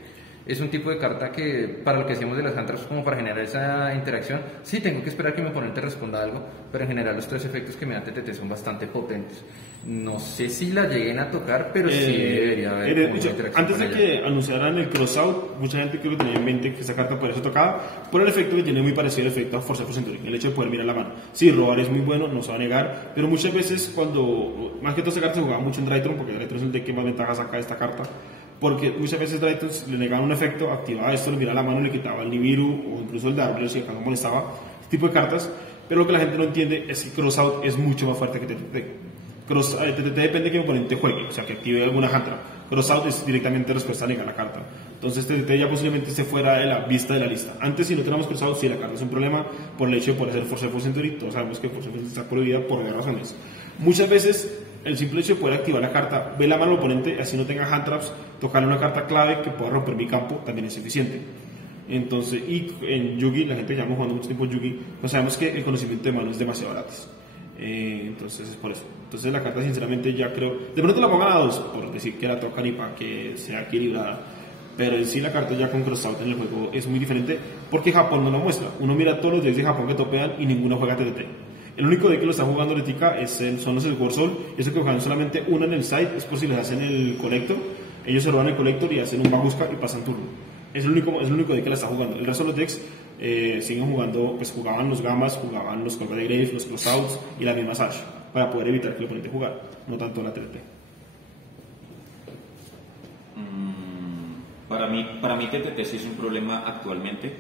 es un tipo de carta que, para lo que hacemos de las hand traps, como para generar esa interacción, sí tengo que esperar que mi oponente responda algo, pero en general los 3 efectos que me da TTT son bastante potentes. No sé si la lleguen a tocar, pero sí debería haber una interacción. Antes de que anunciaran el crossout, mucha gente creo que tenía en mente que esa carta podría ser tocada por el efecto que tiene muy parecido al efecto a Force of Centurion, el hecho de poder mirar la mano. Sí, robar es muy bueno, no se va a negar, pero muchas veces cuando, más que toda esta carta se jugaba mucho en Draytron, porque Draytron es el deck que más ventaja saca de esta carta, porque muchas veces Draytron le negaban un efecto, activaba esto, le miraba la mano, le quitaba el Nibiru o incluso el Darkblade si acá no molestaba, este tipo de cartas, pero lo que la gente no entiende es que crossout es mucho más fuerte que TTT. TTT depende de que el oponente juegue, o sea, que active alguna hand trap. Crossout es directamente respuesta a negar la carta. Entonces TTT ya posiblemente esté fuera de la vista de la lista. Antes, si no tenemos crossout, sí, la carta es un problema por el hecho de poder hacer Force of Century. Todos sabemos que Force of Century está prohibida por varias razones. Muchas veces, el simple hecho de poder activar la carta, ve la mano del oponente, así no tenga hand traps, tocarle una carta clave que pueda romper mi campo, también es eficiente. Entonces, y en Yugi, la gente que llevamos jugando mucho tiempo en Yugi, no sabemos que el conocimiento de mano es demasiado gratis. Entonces es por eso. Entonces la carta sinceramente ya creo, de pronto la pongan a 2 por decir que la tocan y para que sea equilibrada, pero en sí la carta ya con crossout en el juego es muy diferente porque Japón no lo muestra. Uno mira todos los decks de Japón que topean y ninguno juega TTT. El único deck que lo está jugando ahorita son los War Soul, eso que juegan solamente uno en el side, es por si les hacen el Collector, ellos se roban el Collector y hacen un Bajuska y pasan turno. Es el único deck que la está jugando. El resto de los decks siguen jugando, pues jugaban los Gamas, jugaban los Cobra de Grave, los Crossouts y la misma Sash, para poder evitar que el oponente jugara, no tanto la TTT. Para mí TTT sí es un problema actualmente,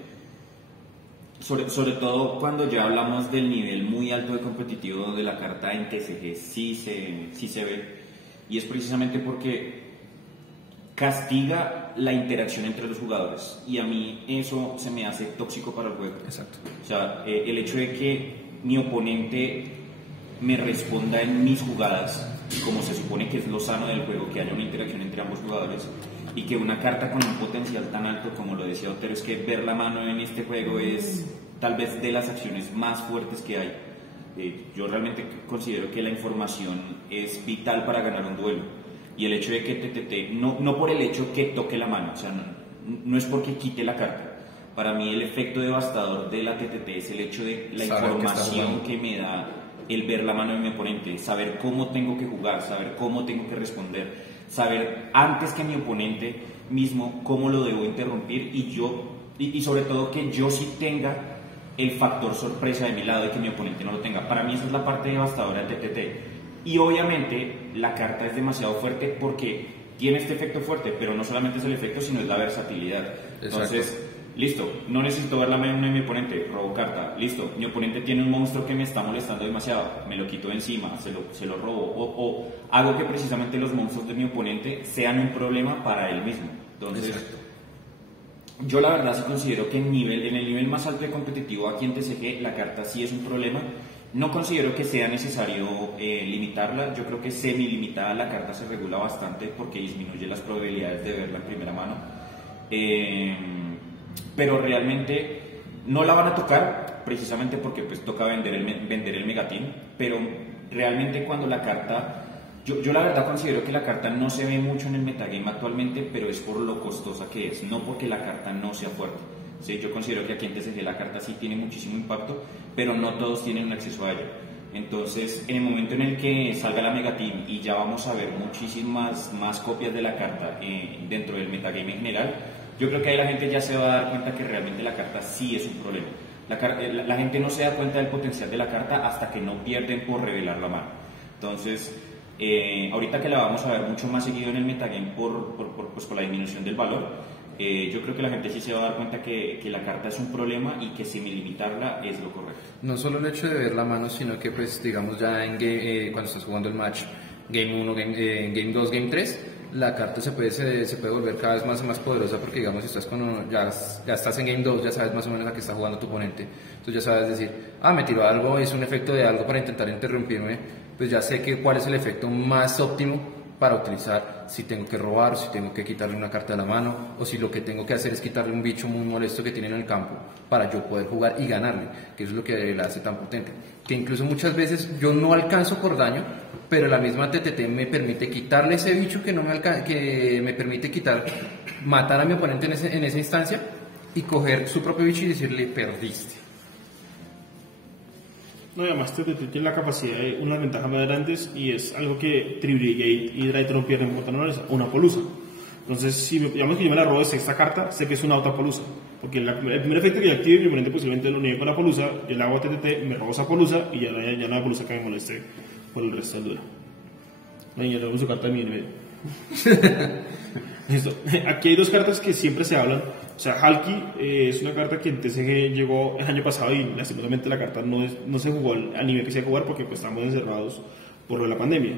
sobre todo cuando ya hablamos del nivel muy alto de competitivo de la carta en TCG, sí se ve, y es precisamente porque castiga la interacción entre los jugadores y a mí eso se me hace tóxico para el juego. Exacto. O sea, el hecho de que mi oponente me responda en mis jugadas, como se supone que es lo sano del juego, que haya una interacción entre ambos jugadores, y que una carta con un potencial tan alto, como lo decía Otero, es que ver la mano en este juego es tal vez de las acciones más fuertes que hay. Yo realmente considero que la información es vital para ganar un duelo. Y el hecho de que TTT, no por el hecho que toque la mano, o sea, no es porque quite la carta. Para mí el efecto devastador de la TTT es el hecho de la información que me da el ver la mano de mi oponente, saber cómo tengo que jugar, saber cómo tengo que responder, saber antes que mi oponente mismo cómo lo debo interrumpir y sobre todo que yo sí tenga el factor sorpresa de mi lado y que mi oponente no lo tenga. Para mí esa es la parte devastadora del TTT. Y obviamente la carta es demasiado fuerte porque tiene este efecto fuerte, pero no solamente es el efecto, sino es la versatilidad. Entonces, listo, no necesito ver la mano de mi oponente, robo carta, listo, mi oponente tiene un monstruo que me está molestando demasiado, me lo quito de encima, se lo robo, o hago que precisamente los monstruos de mi oponente sean un problema para él mismo. Entonces, yo la verdad sí considero que en el nivel más alto de competitivo aquí en TCG, la carta sí es un problema. No considero que sea necesario limitarla, yo creo que semi-limitada la carta se regula bastante porque disminuye las probabilidades de verla en primera mano, pero realmente no la van a tocar precisamente porque pues toca vender el Megatin, pero realmente cuando la carta, yo la verdad considero que la carta no se ve mucho en el metagame actualmente, pero es por lo costosa que es, no porque la carta no sea fuerte. Sí, yo considero que aquí en TCG la carta sí tiene muchísimo impacto, pero no todos tienen acceso a ella. Entonces, en el momento en el que salga la Mega Team y ya vamos a ver muchísimas más copias de la carta dentro del metagame en general, Yo creo que ahí la gente ya se va a dar cuenta que realmente la carta sí es un problema. La gente no se da cuenta del potencial de la carta hasta que no pierden por revelar la mano. Entonces, ahorita que la vamos a ver mucho más seguido en el metagame pues por la disminución del valor, yo creo que la gente sí se va a dar cuenta que la carta es un problema y que semilimitarla es lo correcto. No solo el hecho de ver la mano, sino que pues digamos ya en cuando estás jugando el match Game 1, Game 2, Game 3, la carta se puede volver cada vez más poderosa porque digamos si estás ya estás en Game 2, ya sabes más o menos a qué está jugando tu oponente, entonces ya sabes decir, me tiró algo, es un efecto de algo para intentar interrumpirme, pues ya sé cuál es el efecto más óptimo para utilizar, si tengo que robar, si tengo que quitarle una carta de la mano, o si lo que tengo que hacer es quitarle un bicho muy molesto que tiene en el campo para yo poder jugar y ganarle, que eso es lo que la hace tan potente, que incluso muchas veces yo no alcanzo por daño, pero la misma TTT me permite quitarle ese bicho que me permite matar a mi oponente en esa instancia y coger su propio bicho y decirle perdiste. No, y además TTT tiene la capacidad de unas ventajas más grandes y es algo que Tribrigade y Drayton no pierden por tan una polusa. Entonces, si digamos que yo me la robo de sexta carta, sé que es una autopolusa. Porque el primer efecto que yo active, mi oponente posiblemente lo niegue con la polusa, yo le hago TTT, me robo esa polusa y ya no hay polusa que me moleste por el resto del duro. Ay, ya le robo su carta de mi enemigo. Listo. Aquí hay dos cartas que siempre se hablan. O sea, Halki es una carta que en TCG llegó el año pasado y lastimosamente la carta no se jugó a nivel que se iba a jugar porque pues, estábamos encerrados por la pandemia.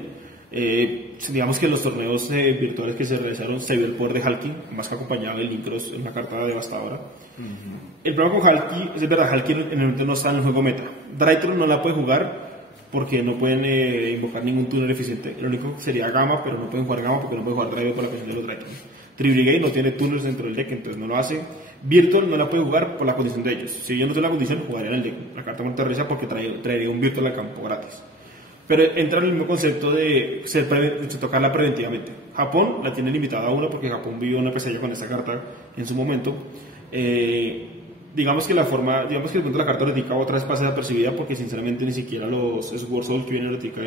Digamos que en los torneos virtuales que se realizaron se vio el poder de Halki, más que acompañado del Linkross, es una carta devastadora. El problema con Halki es verdad, Halki en el momento no está en el juego meta. Drayton no la puede jugar porque no pueden invocar ningún túnel eficiente. Lo único sería Gamma, pero no pueden jugar Gamma porque no pueden jugar Drive por la presión de los Drayton. Tribrigade no tiene túneles dentro del deck, entonces no lo hace. Virtual no la puede jugar por la condición de ellos. Si yo no tengo la condición, jugaría en el deck. La carta me aterriza porque traería un Virtual al campo gratis. Pero entra en el mismo concepto de tocarla preventivamente. Japón la tiene limitada a uno porque Japón vivió una pesadilla con esta carta en su momento. Digamos que el punto de la carta ahorita otra vez pasa desapercibida porque sinceramente ni siquiera los Sword Soul que vienen ahorita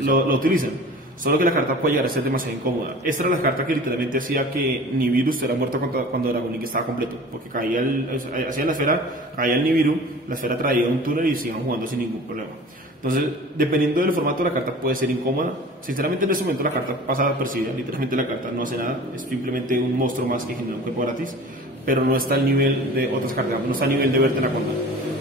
lo utilizan. Solo que la carta puede llegar a ser demasiado incómoda. Esta era la carta que literalmente hacía que Nibiru estuviera muerto cuando Dragon Link estaba completo. Porque hacía la esfera, caía el Nibiru, la esfera traía un túnel y se iban jugando sin ningún problema. Entonces, dependiendo del formato de la carta puede ser incómoda. Sinceramente en este momento la carta pasa desapercibida. Literalmente la carta no hace nada. Es simplemente un monstruo más que genera un cuerpo gratis. Pero no está al nivel de otras cartas. No está al nivel de Verte Anaconda.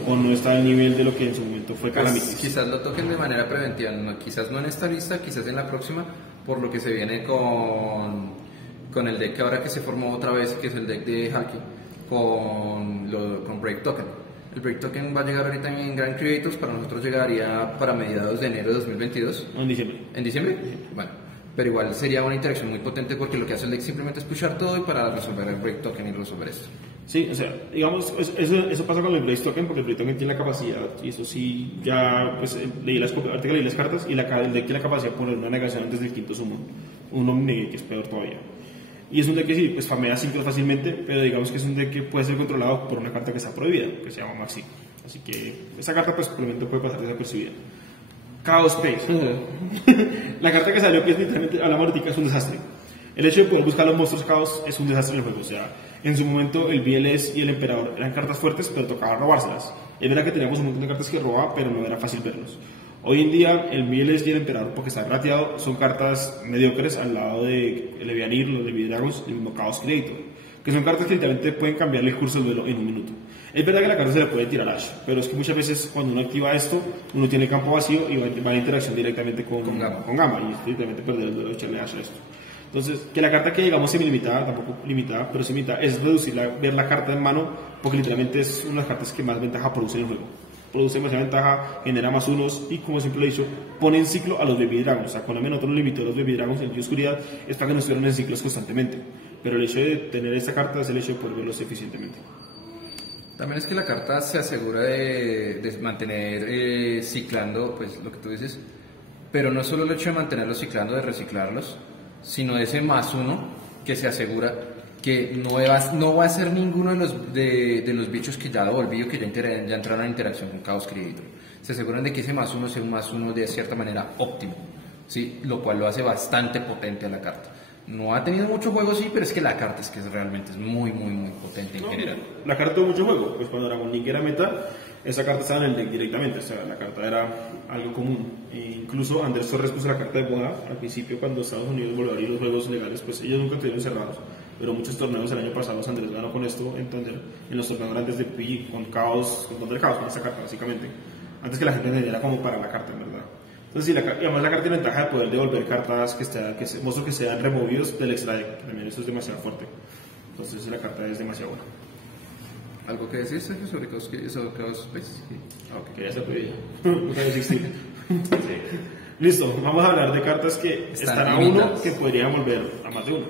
O no está al nivel de lo que en su momento fue Calamity. Quizás lo toquen de manera preventiva, quizás no en esta lista, quizás en la próxima, por lo que se viene con el deck ahora que se formó otra vez, que es el deck de Halki, con Break Token. El Break Token va a llegar ahorita en Grand Creators, para nosotros llegaría para mediados de enero de 2022. En diciembre. ¿En diciembre? Bueno, pero igual sería una interacción muy potente porque lo que hace el deck simplemente es pushar todo y para resolver el Break Token y resolver esto. Sí, o sea, digamos, eso pasa con el Blaze Token, porque el Blaze Token tiene la capacidad, y eso sí, ya, pues, leí las cartas, y el deck tiene la capacidad de poner una negación antes del quinto summon, un Omni, que es peor todavía. Y es un deck que sí, pues, famea synchro fácilmente, pero digamos que es un deck que puede ser controlado por una carta que está prohibida, que se llama Maxi. Así que, esa carta, pues, probablemente puede pasar desapercibida. Chaos Space. La carta que salió, que es literalmente, a la mordicas, es un desastre. El hecho de poder buscar los monstruos Chaos es un desastre en el juego, o sea, en su momento el BLS y el Emperador eran cartas fuertes, pero tocaba robárselas. Es verdad que teníamos un montón de cartas que robaba, pero no era fácil verlos. Hoy en día el BLS y el Emperador, porque está rateado, son cartas mediocres al lado de el Evianir, los de Dragons y el mismo Chaos Creator, que son cartas que literalmente pueden cambiarle el curso del duelo en un minuto. Es verdad que la carta se le puede tirar Ash, pero es que muchas veces cuando uno activa esto, uno tiene campo vacío y va en interacción directamente con Gamma, y es literalmente perder el duelo de echarle Ash a esto. Entonces, que la carta que digamos semi-limitada, tampoco limitada, pero semi-limitada, es ver la carta en mano, porque literalmente es una de las cartas que más ventaja produce en el juego. Produce demasiada ventaja, genera más unos y, como siempre lo he dicho, pone en ciclo a los Baby Dragons. O sea, con nosotros nos limitó a los Baby Dragons en oscuridad, es para que no estuvieran en ciclos constantemente. Pero el hecho de tener esta carta es el hecho de poder verlos eficientemente. También es que la carta se asegura de mantener ciclando, pues lo que tú dices, pero no solo el hecho de mantenerlos ciclando, de reciclarlos, sino ese +1 que se asegura que no va a ser ninguno de los bichos que ya devolví o que ya entraron en interacción con Chaos Creator. Se aseguran de que ese +1 sea un +1 de cierta manera óptimo, ¿sí? Lo cual lo hace bastante potente a la carta. No ha tenido mucho juego, sí, pero es que la carta es que realmente es muy potente en general. La carta tuvo mucho juego, pues cuando Dragon Link era meta, esa carta estaba en el deck directamente, o sea, la carta era algo común. E incluso Andrés Torres puso la carta de moda al principio cuando Estados Unidos volvió a abrir los juegos legales, pues ellos nunca estuvieron cerrados, pero muchos torneos el año pasado Andrés ganó con esto, entonces en los torneos grandes de PG, con Caos, con Thunder Caos, con esa carta básicamente, antes que la gente entendiera como para la carta, en verdad. Entonces, sí, y además la carta tiene ventaja de poder devolver cartas monstruos que sean removidos del extra deck, también eso es demasiado fuerte, entonces la carta es demasiado buena. ¿Algo que decir, Sergio, sobre Chaos Space? Ok, quería hacer pedido. Listo, vamos a hablar de cartas que están a uno que podrían volver a más de uno.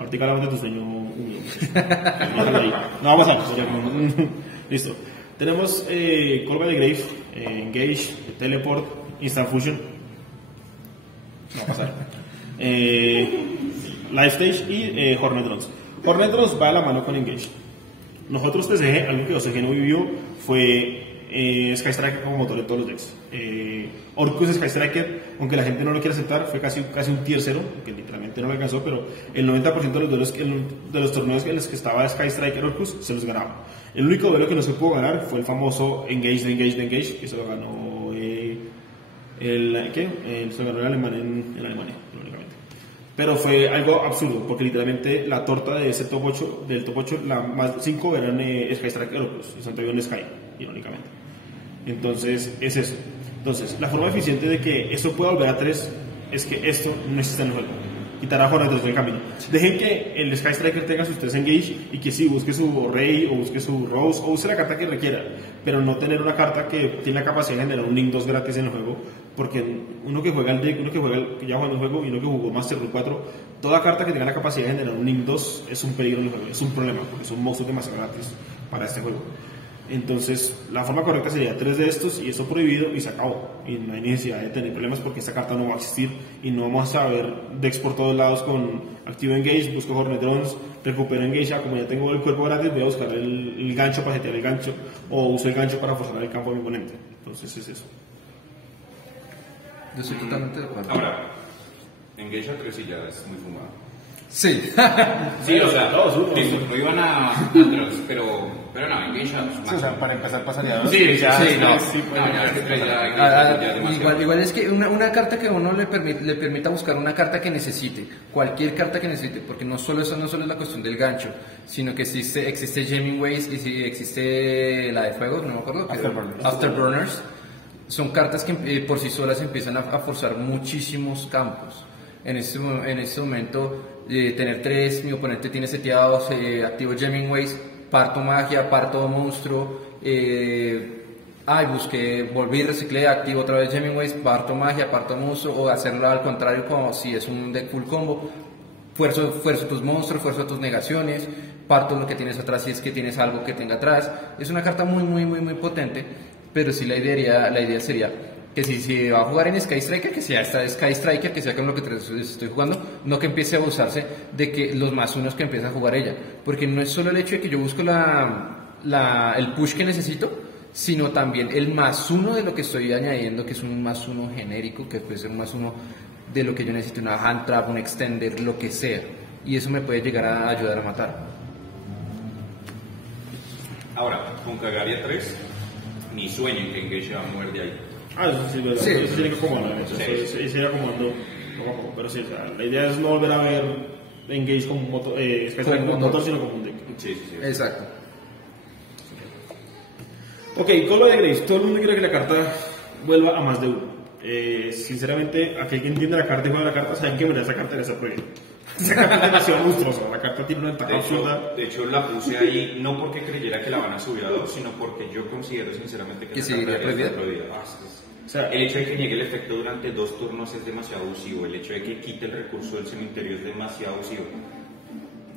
Ahorita hablamos de tu sueño. No, vamos a ver. Listo. Tenemos Colga de Grave, Engage, Teleport, Instant Fusion. No va a pasar. Life Stage y Hornet Drones. Hornet Drones va a la mano con Engage. Nosotros TCG, algo que OCG no vivió fue Sky Striker como motor en todos los decks. Orcus Sky Striker, aunque la gente no lo quiere aceptar, fue casi un tier 0, que literalmente no lo alcanzó, pero el 90% de los duelos de los torneos en los que estaba Sky Striker Orcus se los ganaba. El único duelo que no se pudo ganar fue el famoso Engage, que se lo ganó se lo ganó el alemán en Alemania, irónicamente. Pero fue algo absurdo, porque literalmente la torta de ese top 8, del top 8, la más 5 eran Sky Striker Orcus, Santa Iván Sky, irónicamente. Entonces, es eso. Entonces, la forma eficiente de que esto pueda volver a 3 es que esto no existe en el juego. Quitar a Hornet del camino. Dejen que el Sky Striker tenga sus 3 Engage y que sí, busque su Rey o busque su Rose o use la carta que requiera, pero no tener una carta que tiene la capacidad de generar un Link 2 gratis en el juego, porque uno que juega el deck, que ya juega en el juego y uno que jugó Master Rule 4, toda carta que tenga la capacidad de generar un Link 2 es un peligro en el juego, es un problema, porque son monstruos demasiado gratis para este juego. Entonces, la forma correcta sería 3 de estos y eso prohibido y se acabó. Y no hay necesidad de tener problemas porque esta carta no va a existir y no vamos a ver decks por todos lados con activo Engage, busco Hornet Drones, recupero Engage, ya como ya tengo el cuerpo gratis voy a buscar el gancho para jetear el gancho o uso el gancho para forzar el campo de mi oponente. Entonces es eso. Yo estoy totalmente de acuerdo. Ahora, Engage a 3 y ya es muy fumado. Sí. Sí, o sea, no iban a Drones, pero no, Engage a 2. Sí, o sea, para empezar pasaría a 2. Sí, ya, sí, no. Igual es que una carta que a uno le permita buscar una carta que necesite, cualquier carta que necesite, porque no solo es la cuestión del gancho, sino que existe Jamming Ways y si existe la de fuego, no me acuerdo, Afterburners. Son cartas que por sí solas empiezan a forzar muchísimos campos. En este momento, tener 3, mi oponente tiene seteados, activo Jamming Ways, parto magia, parto monstruo, volví y reciclé, activo otra vez Jamming Ways, parto magia, parto monstruo, o hacerlo al contrario como si es un deck full combo, fuerzo tus monstruos, fuerzo tus negaciones, parto lo que tienes atrás si es que tienes algo que tenga atrás. Es una carta muy potente, pero sí la idea sería que si se va a jugar en Sky Striker, que sea esta Sky Striker, que sea con lo que estoy jugando, no que empiece a abusarse de que los más unos que empieza a jugar ella, porque no es solo el hecho de que yo busco el push que necesito, sino también el más uno de lo que estoy añadiendo, que es un más uno genérico, que puede ser un más uno de lo que yo necesito, una hand trap, un extender, lo que sea, y eso me puede llegar a ayudar a matar. Ahora, con Kagaria 3, ni sueñen que Engage se va a mover de ahí. Eso sí, verdad. Sí. Eso tiene que acomodar. Eso sería acomodando poco a poco. Pero sí, o sea, la idea es no volver a ver Engage como un motor, como un motor, sino como un deck. Sí. Exacto. Ok, con lo de Graves, todo el mundo quiere que la carta vuelva a más de uno. Sinceramente, aquel que entiende la carta y juega la carta, saben que esa carta debe ser prohibida. Esa carta es demasiado monstruosa, la carta tiene una ventaja absurda. De hecho, la puse ahí no porque creyera que la van a subir a 2, sino porque yo considero sinceramente que sí, la carta prohibida. está prohibida. O sea, el hecho de que niegue el efecto durante 2 turnos es demasiado abusivo. El hecho de que quite el recurso del cementerio es demasiado abusivo.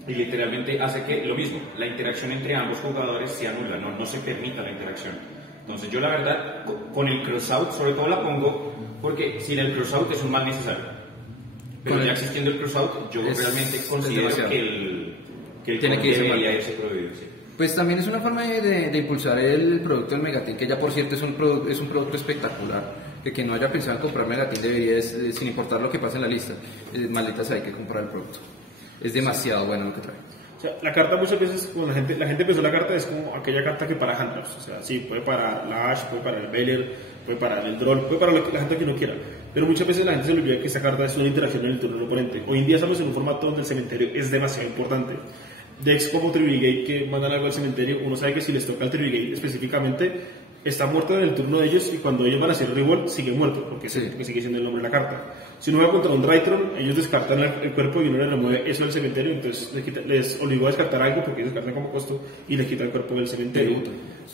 Y literalmente hace que, lo mismo, la interacción entre ambos jugadores se anula, no se permita la interacción. Entonces yo la verdad, con el crossout, sobre todo la pongo, porque sin el crossout es un mal necesario. Pero ya existiendo el crossout, yo realmente considero que el tiene que debería irse prohibido. Sí. Pues también es una forma de impulsar el producto del Megaten, que ya por cierto es un producto espectacular. que quien no haya pensado en comprar Megatin debería, sin importar lo que pase en la lista, malditas hay que comprar el producto. Es demasiado bueno lo que trae. O sea, la carta muchas veces, cuando la gente pensó la carta, es como aquella carta que para handlers. O sea, sí, puede para la Ash, puede para el Baylor, puede para el Droll, puede para la gente que no quiera. Pero muchas veces la gente se le olvida que esta carta es una interacción en el turno del oponente. Hoy en día estamos en un formato donde el cementerio es demasiado importante. Decks como Tribigate que mandan algo al cementerio, uno sabe que si les toca al Tribigate específicamente, está muerto en el turno de ellos y cuando ellos van a hacer revolt sigue muerto, porque sigue siendo el nombre de la carta. Si uno va contra un Drytron, ellos descartan el cuerpo y uno le remueve eso del cementerio, entonces les obligó a descartar algo porque ellos descartan como costo y les quita el cuerpo del cementerio.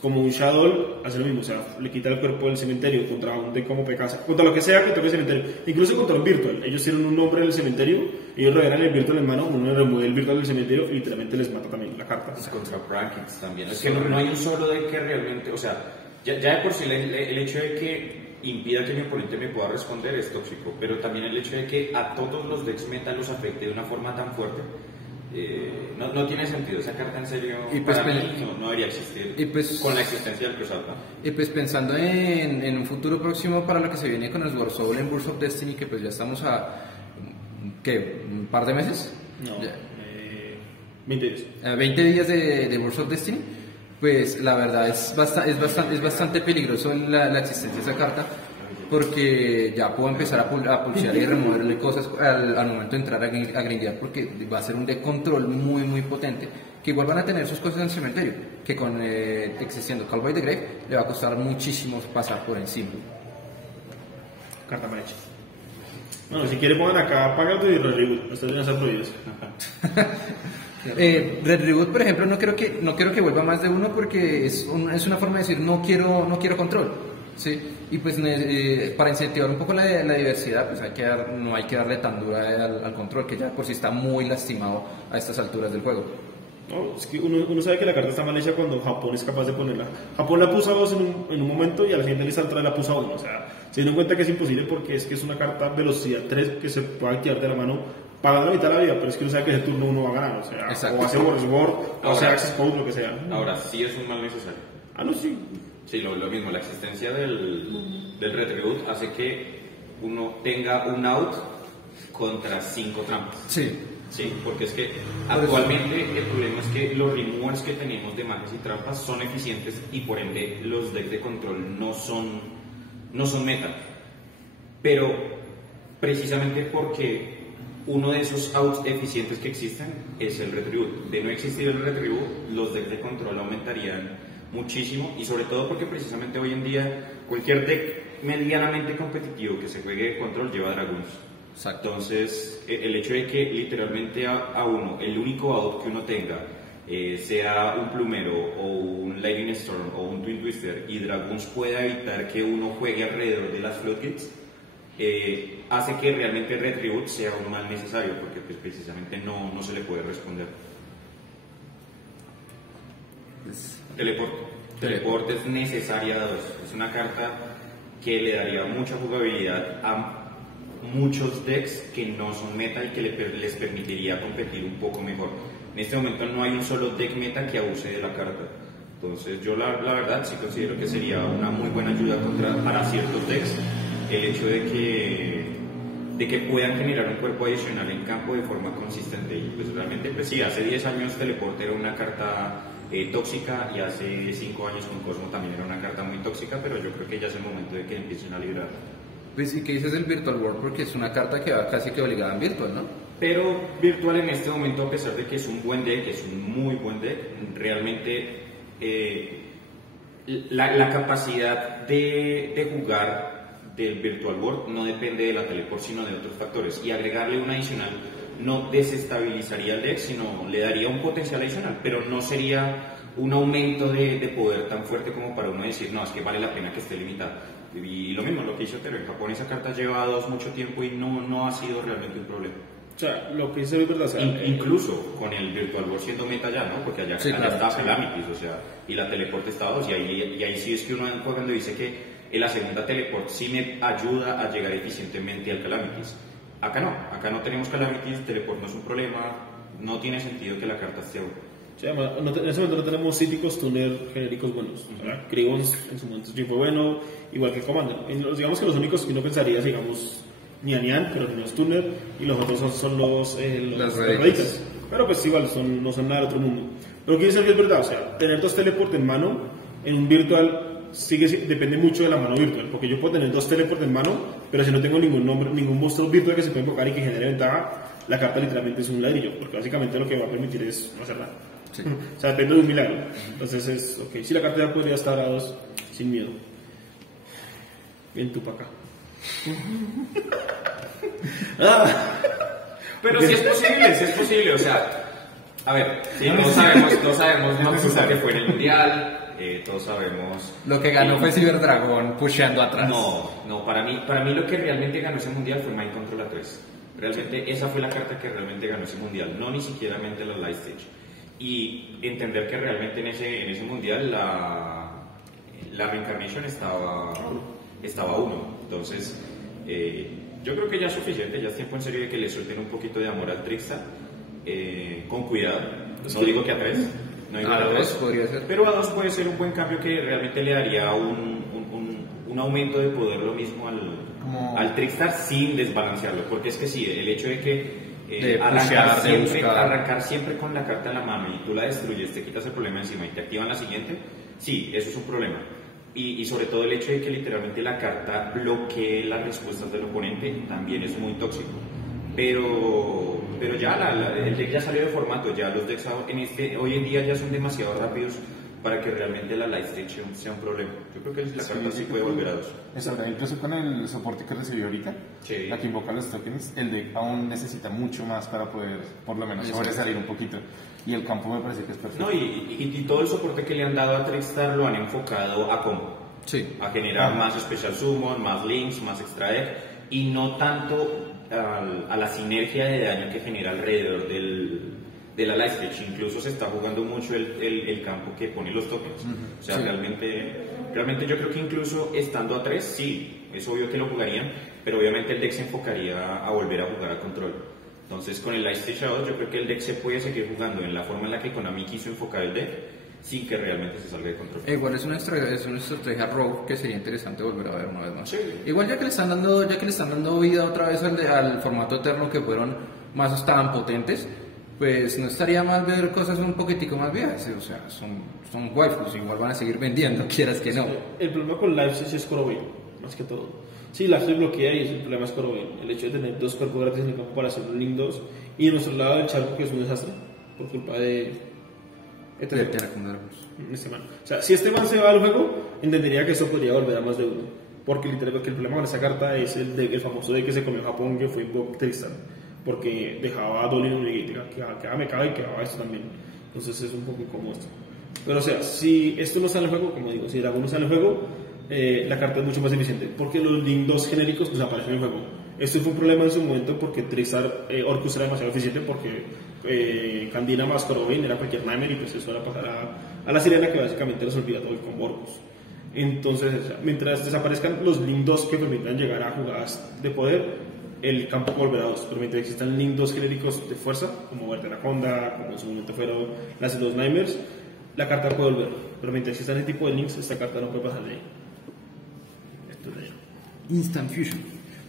Como un Shadow hace lo mismo, o sea, le quita el cuerpo del cementerio contra un deck como Pekasa, contra lo que sea que toque el cementerio, incluso contra un Virtual. Ellos tienen un nombre del cementerio, ellos revelan el Virtual en mano, uno le remueve el Virtual del cementerio y literalmente les mata también la carta. Contra Brackets también. Es que no hay un solo deck que realmente, o sea, ya de por sí el hecho de que impida que mi oponente me pueda responder es tóxico, pero también el hecho de que a todos los decks meta los afecte de una forma tan fuerte, no tiene sentido. Esa carta en serio y pues, para mí no debería existir y pues, con la existencia del Cross Alpha. Y pues pensando en un futuro próximo para lo que se viene con el Sword Soul en Burst of Destiny, que pues ya estamos a ¿qué? ¿Un par de meses? No, 20 días. 20 días de Burst of Destiny. Pues la verdad es bastante peligroso la existencia de esa carta, porque ya puedo empezar a pulsear y removerle cosas al momento de entrar a grindear, porque va a ser un deck control muy potente, que igual van a tener sus cosas en el cementerio, que con existiendo Callboy the Grave le va a costar muchísimo pasar por encima. Carta mal hecha. Bueno, si quiere pongan acá Pagato y Red Reboot, ustedes deben ser prohibidos. Red Reboot, por ejemplo, no quiero que vuelva más de uno, porque es una forma de decir no quiero control, ¿sí? Y pues para incentivar un poco la diversidad, pues no hay que darle tan dura al control, que ya por sí está muy lastimado a estas alturas del juego. No, es que uno sabe que la carta está mal hecha cuando Japón es capaz de ponerla. Japón la puso a 2 en un momento y a la siguiente lista trae la puso a 1. O sea, se dieron cuenta que es imposible porque es que es una carta velocidad 3 que se puede activar de la mano pagando la mitad de la vida, pero es que uno sabe que ese turno uno va a ganar. O sea, exacto. O hace War, o hace Access Code, lo que sea. Ahora, sí es un mal necesario. Ah, no, sí. Sí, lo mismo, la existencia del Red Reboot hace que uno tenga un out contra 5 trampas. Sí, porque es que actualmente el problema es que los removers que tenemos de magias y trampas son eficientes y por ende los decks de control no son meta. Pero precisamente porque uno de esos outs eficientes que existen es el Retribute. De no existir el Retribute, los decks de control aumentarían muchísimo y sobre todo porque precisamente hoy en día cualquier deck medianamente competitivo que se juegue de control lleva Dragoons. Exacto. Entonces el hecho de que literalmente a uno, el único out que uno tenga sea un plumero o un Lightning Storm o un Twin Twister y Dragoons pueda evitar que uno juegue alrededor de las Floodgates, hace que realmente Retribute sea un mal necesario porque pues, precisamente no se le puede responder. Teleport es necesaria a 2. Es una carta que le daría mucha jugabilidad a muchos decks que no son meta y que les permitiría competir un poco mejor. En este momento no hay un solo deck meta que abuse de la carta. Entonces yo la verdad sí considero que sería una muy buena ayuda para ciertos decks el hecho de que puedan generar un cuerpo adicional en campo de forma consistente. Y pues realmente pues sí, hace 10 años Teleport era una carta tóxica y hace 5 años con Cosmo también era una carta muy tóxica, pero yo creo que ya es el momento de que empiecen a liberar. Pues, ¿y qué dices del Virtual World? Porque es una carta que va casi que obligada en Virtual, ¿no? Pero Virtual en este momento, a pesar de que es un buen deck, es un muy buen deck, realmente la capacidad de jugar del Virtual World no depende de la Teleport, sino de otros factores. Y agregarle un adicional no desestabilizaría el deck, sino le daría un potencial adicional, pero no sería un aumento de poder tan fuerte como para uno decir, no, es que vale la pena que esté limitada. Y lo mismo, lo que hizo Tero en Japón, esa carta lleva 2 mucho tiempo y no ha sido realmente un problema. O sea, lo que dice es verdad. O sea, incluso con el Virtual World siendo meta ya, ¿no? Porque allá estaba Calamities, o sea, y la Teleport está 2, y ahí sí es que uno cuando dice que la segunda Teleport sí me ayuda a llegar eficientemente al Calamities. Acá no tenemos Calamities, Teleport no es un problema, no tiene sentido que la carta esté 1. O sea, en ese momento no tenemos cíticos tuner genéricos buenos. Krigons en su momento sí fue bueno, igual que Commander. Digamos que los únicos que uno pensaría, digamos, Nian, pero no es tuner, y los otros son los Radicals. Pero pues igual no son nada del otro mundo. Pero quiere decir que es verdad, o sea, tener 2 teleport en mano en un virtual depende mucho de la mano virtual, porque yo puedo tener 2 teleport en mano, pero si no tengo ningún monstruo virtual que se pueda invocar y que genere ventaja, la carta literalmente es un ladrillo, porque básicamente lo que va a permitir es no hacer nada. Sí. O sea, depende de un milagro. Entonces es, ok, si la carta ya podría estar a 2 sin miedo. Bien tú para acá. Pero si es posible, o sea, a ver, sí, todos sabemos lo que fue en el Mundial, todos sabemos... Lo que ganó fue Silver Dragon pusheando atrás. No, para mí lo que realmente ganó ese Mundial fue Mind Control 3. Realmente esa fue la carta que realmente ganó ese Mundial, no ni siquiera los Light Stage. Y entender que realmente en ese Mundial la Reincarnation estaba 1. Entonces, yo creo que ya es suficiente, ya es tiempo en serio de que le suelten un poquito de amor al Trickstar, con cuidado. No digo que a 3, no digo a que a 2, podría ser. pero a 2 puede ser un buen cambio que realmente le daría un aumento de poder lo mismo al Trickstar sin desbalancearlo. Porque es que sí, el hecho de que arrancar siempre con la carta en la mano y tú la destruyes, te quitas el problema encima y te activan la siguiente, sí, eso es un problema. Y sobre todo el hecho de que literalmente la carta bloquee las respuestas del oponente también es muy tóxico. Pero ya el deck ya salió de formato, ya los decks hoy en día ya son demasiado rápidos para que realmente la Light Stage sea un problema. Yo creo que la carta sí puede volver a 2. Incluso con el soporte que recibió ahorita, sí. La que invoca los tokens, el deck aún necesita mucho más para poder, por lo menos, sobresalir un poquito. Y el campo me parece que es perfecto. No, y todo el soporte que le han dado a Trickstar lo han enfocado a combo. Sí. A generar más Special Summon, más Links, más Extra Deck, y no tanto a la sinergia de daño que genera alrededor de la Light Stage. Incluso se está jugando mucho el campo que pone los tokens. O sea, sí. realmente yo creo que incluso estando a 3, sí, es obvio que lo jugarían, pero obviamente el deck se enfocaría a volver a jugar a control. Entonces con el Light Stage 2 yo creo que el deck se puede seguir jugando en la forma en la que Konami quiso enfocar el deck, sin que realmente se salga de control. Igual es una estrategia rogue que sería interesante volver a ver una vez más. Sí. Igual ya que le están dando vida otra vez al formato eterno, que fueron mazos tan potentes, pues no estaría mal ver cosas un poquitico más viejas. O sea, son waifus, igual van a seguir vendiendo, quieras que no. El problema con Live es Corobin, más que todo. Sí, la se bloquea y el problema es Corobin. El hecho de tener 2 cuerpos gratis en el campo para hacer un Link 2, y en nuestro lado el charco, que es un desastre por culpa de este man. O sea, si este man se va al juego, entendería que eso podría volver a más de 1, porque literalmente el problema con esta carta es el famoso de que se comió Japón, que fue Invoke Tristan, porque dejaba a Dolin un negativo, que me caga y quedaba esto también. Entonces es un poco incómodo esto. Pero o sea, si esto no está en el juego, como digo, si Dragón no está en el juego, la carta es mucho más eficiente, porque los Link 2 genéricos pues aparecen en el juego. Esto fue un problema en su momento porque Tristar Orcus era demasiado eficiente, porque Candina más Corobin era cualquier Nightmare, y pues eso era pasar a la sirena, que básicamente resolvía todo el combo Orcus. Entonces, o sea, mientras desaparezcan los Link 2 que permitan llegar a jugadas de poder, el campo volverá a 2, pero mientras existan Link 2 genéricos de fuerza, como Verde Anaconda, como en su momento fueron las 2 Nightmares, la carta puede volver, pero mientras existan ese tipo de links, esta carta no puede pasar de ahí. Instant Fusion.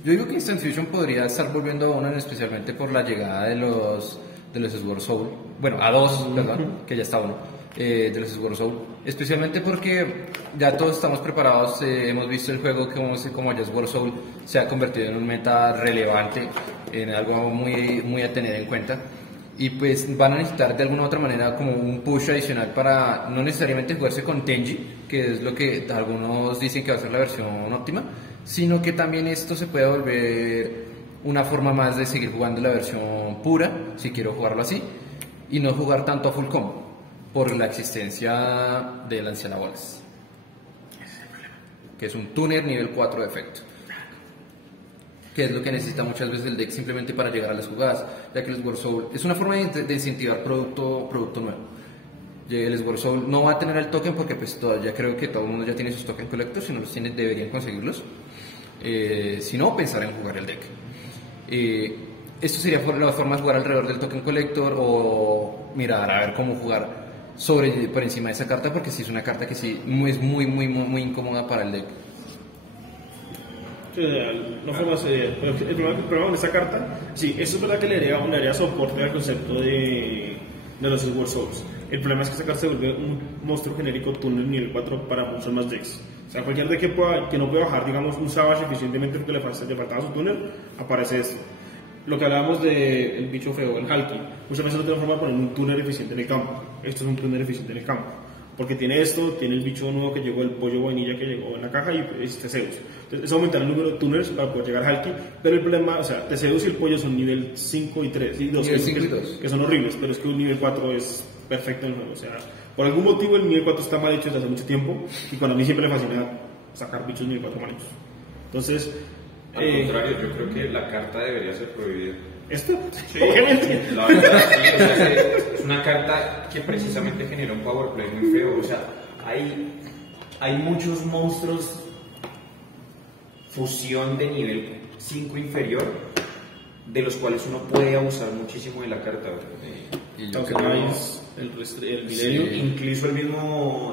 Yo digo que Instant Fusion podría estar volviendo a uno, especialmente por la llegada de los Sword Soul. Bueno, a 2, ¿verdad? Que ya está uno. De los Sword Soul. Especialmente porque ya todos estamos preparados. Hemos visto el juego como ya Sword Soul se ha convertido en un meta relevante, en algo muy a tener en cuenta. Y pues van a necesitar de alguna u otra manera como un push adicional para no necesariamente jugarse con Tenji, que es lo que algunos dicen que va a ser la versión óptima, sino que también esto se puede volver una forma más de seguir jugando la versión pura, si quiero jugarlo así, y no jugar tanto a full combo, por la existencia del Anciana Wallace, que es un tuner nivel 4 de efecto, que es lo que necesita muchas veces el deck simplemente para llegar a las jugadas, ya que el Sword Soul es una forma de incentivar producto nuevo. El Sword Soul no va a tener el token porque pues todavía creo que todo el mundo ya tiene sus token collectors, si no los tiene deberían conseguirlos, si no pensar en jugar el deck. esto sería la forma de jugar alrededor del token collector o mirar a ver cómo jugar por encima de esa carta, porque sí es una carta que sí es muy incómoda para el deck. Sí, no fue más, el problema con esta carta, sí, eso es verdad que le daría soporte al concepto de los Sword Souls. El problema es que esta carta se vuelve un monstruo genérico túnel nivel 4 para muchos más decks. O sea, cualquier deck que no pueda bajar, digamos, un Savage eficientemente porque le faltaba su túnel, aparece esto. Lo que hablábamos del bicho feo, el Halki, muchas veces no tenemos forma de poner un túnel eficiente en el campo. Esto es un túnel eficiente en el campo. Porque tiene esto, tiene el bicho nuevo que llegó, el pollo vainilla que llegó en la caja y Teseus. Entonces, eso aumentar el número de túneles para poder llegar a Halki. Pero el problema, o sea, Teseus y el pollo son nivel 5 y 3 y 2, que son horribles, pero es que un nivel 4 es perfecto en el juego. O sea, por algún motivo el nivel 4 está mal hecho desde hace mucho tiempo y cuando a mí siempre me fascina sacar bichos nivel 4 mal hechos. Entonces, al contrario, yo creo que la carta debería ser prohibida. ¿Esto? Sí, obviamente. la verdad, sí, o sea, es una carta que precisamente genera un power play muy feo. O sea, hay muchos monstruos fusión de nivel 5 inferior, de los cuales uno puede abusar muchísimo de la carta. El Milenio, incluso el mismo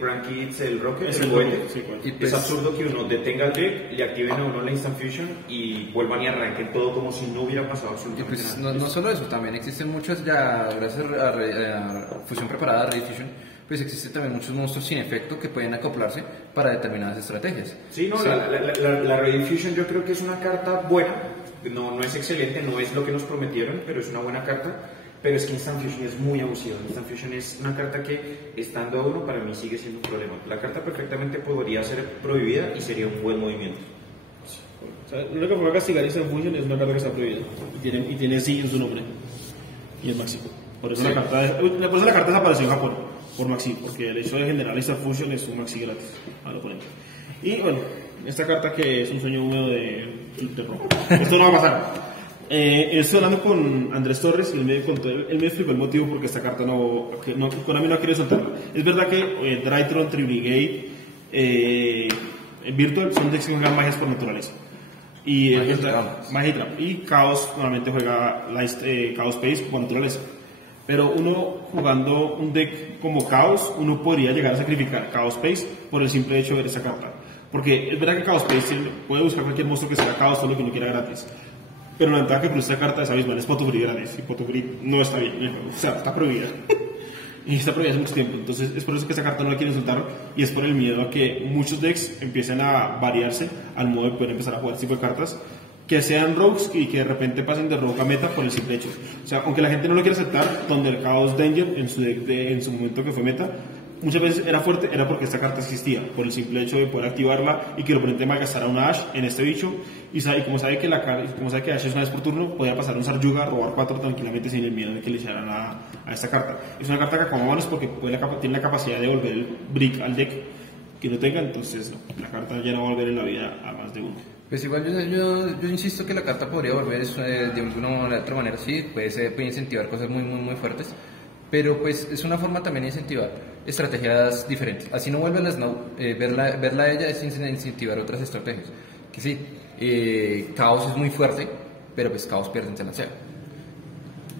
Prankits, el Rocket, es el el cohete. sí, bueno. Es absurdo que uno detenga el deck, le activen a uno la Instant Fusion y vuelvan y arranquen todo como si no hubiera pasado Y absolutamente pues nada. no solo eso, también existen muchos ya, gracias a fusión preparada, Ray Fusion, pues existen también muchos monstruos sin efecto que pueden acoplarse para determinadas estrategias. Sí, no, la Ray Fusion yo creo que es una carta buena, no es excelente, no es lo que nos prometieron, pero es una buena carta. Pero es que Instant Fusion es muy abusiva. Instant Fusion es una carta que, estando a uno, para mí sigue siendo un problema. La carta perfectamente podría ser prohibida y sería un buen movimiento. O sea, la única forma de castigar Instant Fusion es una carta que está prohibida y tiene sí en su nombre y es Maxi. Por eso, la carta desapareció en Japón por Maxi, porque el hecho de generar Instant Fusion es un Maxi gratis al oponente. Y bueno, esta carta que es un sueño húmedo de rojo. Esto no va a pasar. Estoy hablando con Andrés Torres y él me explicó el motivo porque esta carta Konami no quiere soltarla. Es verdad que Drytron, Tribrigade, Virtual son decks que juegan magias por naturaleza. Y Magia y Chaos normalmente juega Chaos Space por naturaleza. Pero uno jugando un deck como Chaos, uno podría llegar a sacrificar Chaos Space por el simple hecho de ver esa carta. Porque es verdad que Chaos Space puede buscar cualquier monstruo que sea Chaos, todo lo que uno quiera gratis. Pero la ventaja que por esta carta es abismal, es Potofree gratis, y Potofree no está bien en el juego, o sea, está prohibida. Y está prohibida hace mucho tiempo, entonces es por eso que esta carta no la quieren soltar, y es por el miedo a que muchos decks empiecen a variarse al modo de poder empezar a jugar este tipo de cartas, que sean rogues y que de repente pasen de rogue a meta por el simple hecho. O sea, aunque la gente no lo quiera aceptar, donde el Chaos Danger en su deck en su momento que fue meta, muchas veces era fuerte, era porque esta carta existía, por el simple hecho de poder activarla y que el oponente malgastara una Ash en este bicho, y como sabe que Ash es una vez por turno, podía pasar un Saryuga, robar 4 tranquilamente sin el miedo de que le echaran a esta carta. Es una carta que acaba manos porque tiene la capacidad de volver el brick al deck que no tenga, entonces no, la carta ya no va a volver en la vida a más de uno. Pues igual yo insisto que la carta podría volver de una u otra manera, sí, puede incentivar cosas muy fuertes, pero pues es una forma también de incentivar estrategias diferentes. Así no vuelve a la Snow, verla a ella es incentivar otras estrategias. Que sí, Chaos es muy fuerte, pero pues Chaos pierde en Salancea.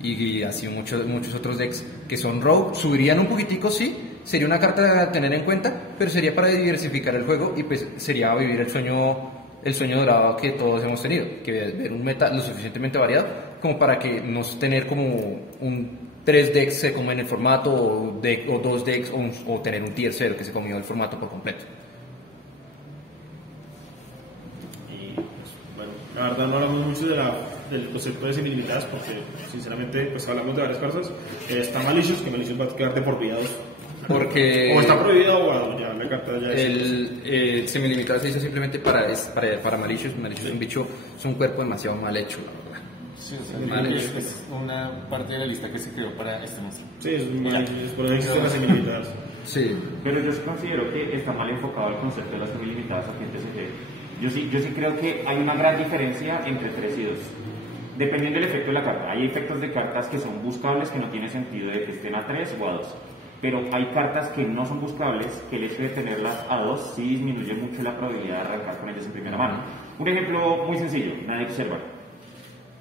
Y así muchos otros decks que son Rogue subirían un poquitico, sí, sería una carta a tener en cuenta, pero sería para diversificar el juego y pues sería vivir el sueño dorado que todos hemos tenido, que ver un meta lo suficientemente variado como para que no tener como un 3 decks se comen el formato o 2 decks o tener un tier 0 que se comió el formato por completo. Y pues, bueno, la verdad no hablamos mucho del concepto de semilimitadas porque sinceramente pues hablamos de varias cosas. Está Malicious, que Malicious va a quedar de por vida porque o está prohibido o bueno, ya la carta ya el semilimitado se hizo simplemente para Malicious. Malicious es un bicho, es un cuerpo demasiado mal hecho, la verdad. Sí, o sea, es una parte de la lista que se creó para este monstruo. Sí, es por eso existen las semilimitadas. Sí. Pero yo sí considero que está mal enfocado el concepto de las semilimitadas aquí en TCG. Yo sí creo que hay una gran diferencia entre 3 y 2. Dependiendo del efecto de la carta. Hay efectos de cartas que son buscables, que no tiene sentido de que estén a 3 o a 2. Pero hay cartas que no son buscables, que el hecho de tenerlas a 2 sí disminuye mucho la probabilidad de arrancar con ellas en primera mano. Un ejemplo muy sencillo, Nadie Observa.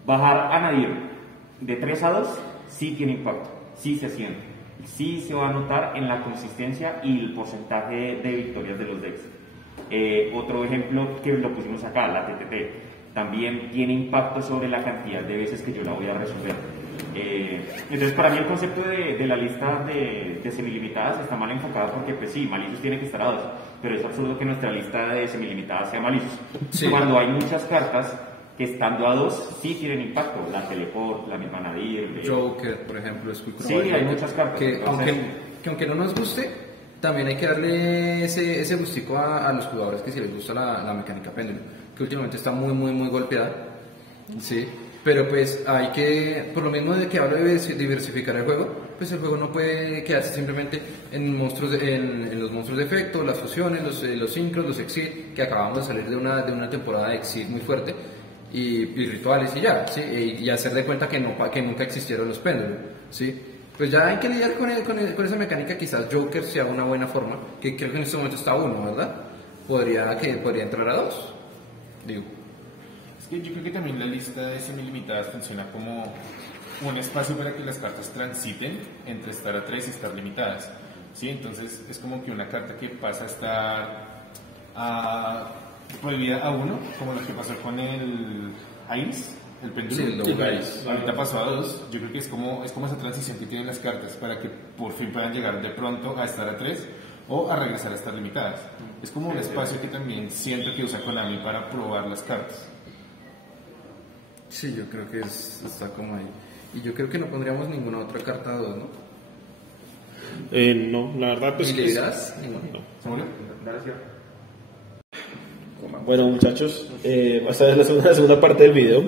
Bajar a Nadir de 3 a 2 sí tiene impacto, sí se siente, sí se va a notar en la consistencia y el porcentaje de victorias de los decks. Otro ejemplo que lo pusimos acá, la TTT, también tiene impacto sobre la cantidad de veces que yo la voy a resolver. Entonces para mí el concepto de la lista de semilimitadas está mal enfocada porque pues sí, Malicious tiene que estar a 2, pero es absurdo que nuestra lista de semilimitadas sea Malicious. Sí. Cuando hay muchas cartas que estando a 2 sí tienen impacto, la Teleport, la misma Nadir, Joker, por ejemplo, es sí, hay muchas cartas. que Entonces, aunque no nos guste, también hay que darle ese gustico a los jugadores que si les gusta la mecánica péndulo, que últimamente está muy golpeada, sí, pero pues hay que, por lo mismo de que hablo de diversificar el juego, pues el juego no puede quedarse simplemente en monstruos en los monstruos de efecto, las fusiones, los sincros, los exit, que acabamos de salir de una temporada de exit muy fuerte, y rituales y ya, ¿sí? Y hacer de cuenta que nunca existieron los péndulos, ¿sí? Pues ya hay que lidiar con esa mecánica. Quizás Joker sea una buena forma, que creo que en este momento está a 1, ¿verdad? Podría entrar a 2, digo. Es que yo creo que también la lista de semilimitadas funciona como un espacio para que las cartas transiten entre estar a 3 y estar limitadas, ¿sí? Entonces es como que una carta que pasa a estar prohibida a 1, como lo que pasó con el Ice, el péndulo. Sí, el Double Ice. Ahorita pasó a 2. Yo creo que es como esa transición que tienen las cartas para que por fin puedan llegar de pronto a estar a 3 o a regresar a estar limitadas. Es como un espacio que también siento que usa Konami para probar las cartas. Sí, yo creo que está como ahí. Y yo creo que no pondríamos ninguna otra carta a 2, ¿no? No, la verdad pues... ¿Y le dirás? ¿Seguro? Bueno muchachos, esta es la segunda parte del video.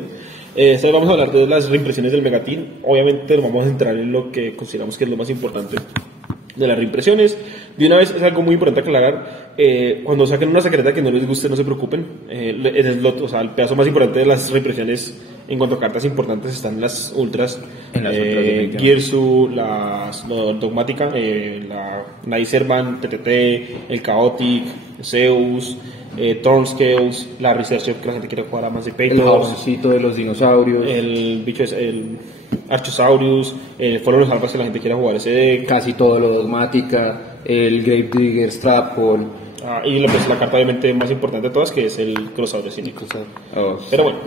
Esta vez vamos a hablar de las reimpresiones del Megatin. Obviamente nos vamos a centrar en lo que consideramos que es lo más importante de las reimpresiones. De una vez es algo muy importante aclarar, cuando saquen una secreta que no les guste, no se preocupen. El pedazo más importante de las reimpresiones en cuanto a cartas importantes están las ultras, Girsu, la Dogmática, la Night Servant, TTT, el Chaotic, Zeus, Thornscales, la Researcher que la gente quiere jugar a más de El jaboncito de los dinosaurios, el bicho es el Archosaurus, fueron los alfas que la gente quiere jugar ese deck. casi todo lo dogmática, el Gravedigger, Strathpole. Y la carta obviamente más importante de todas, que es el Crossout Cínico. Pero bueno,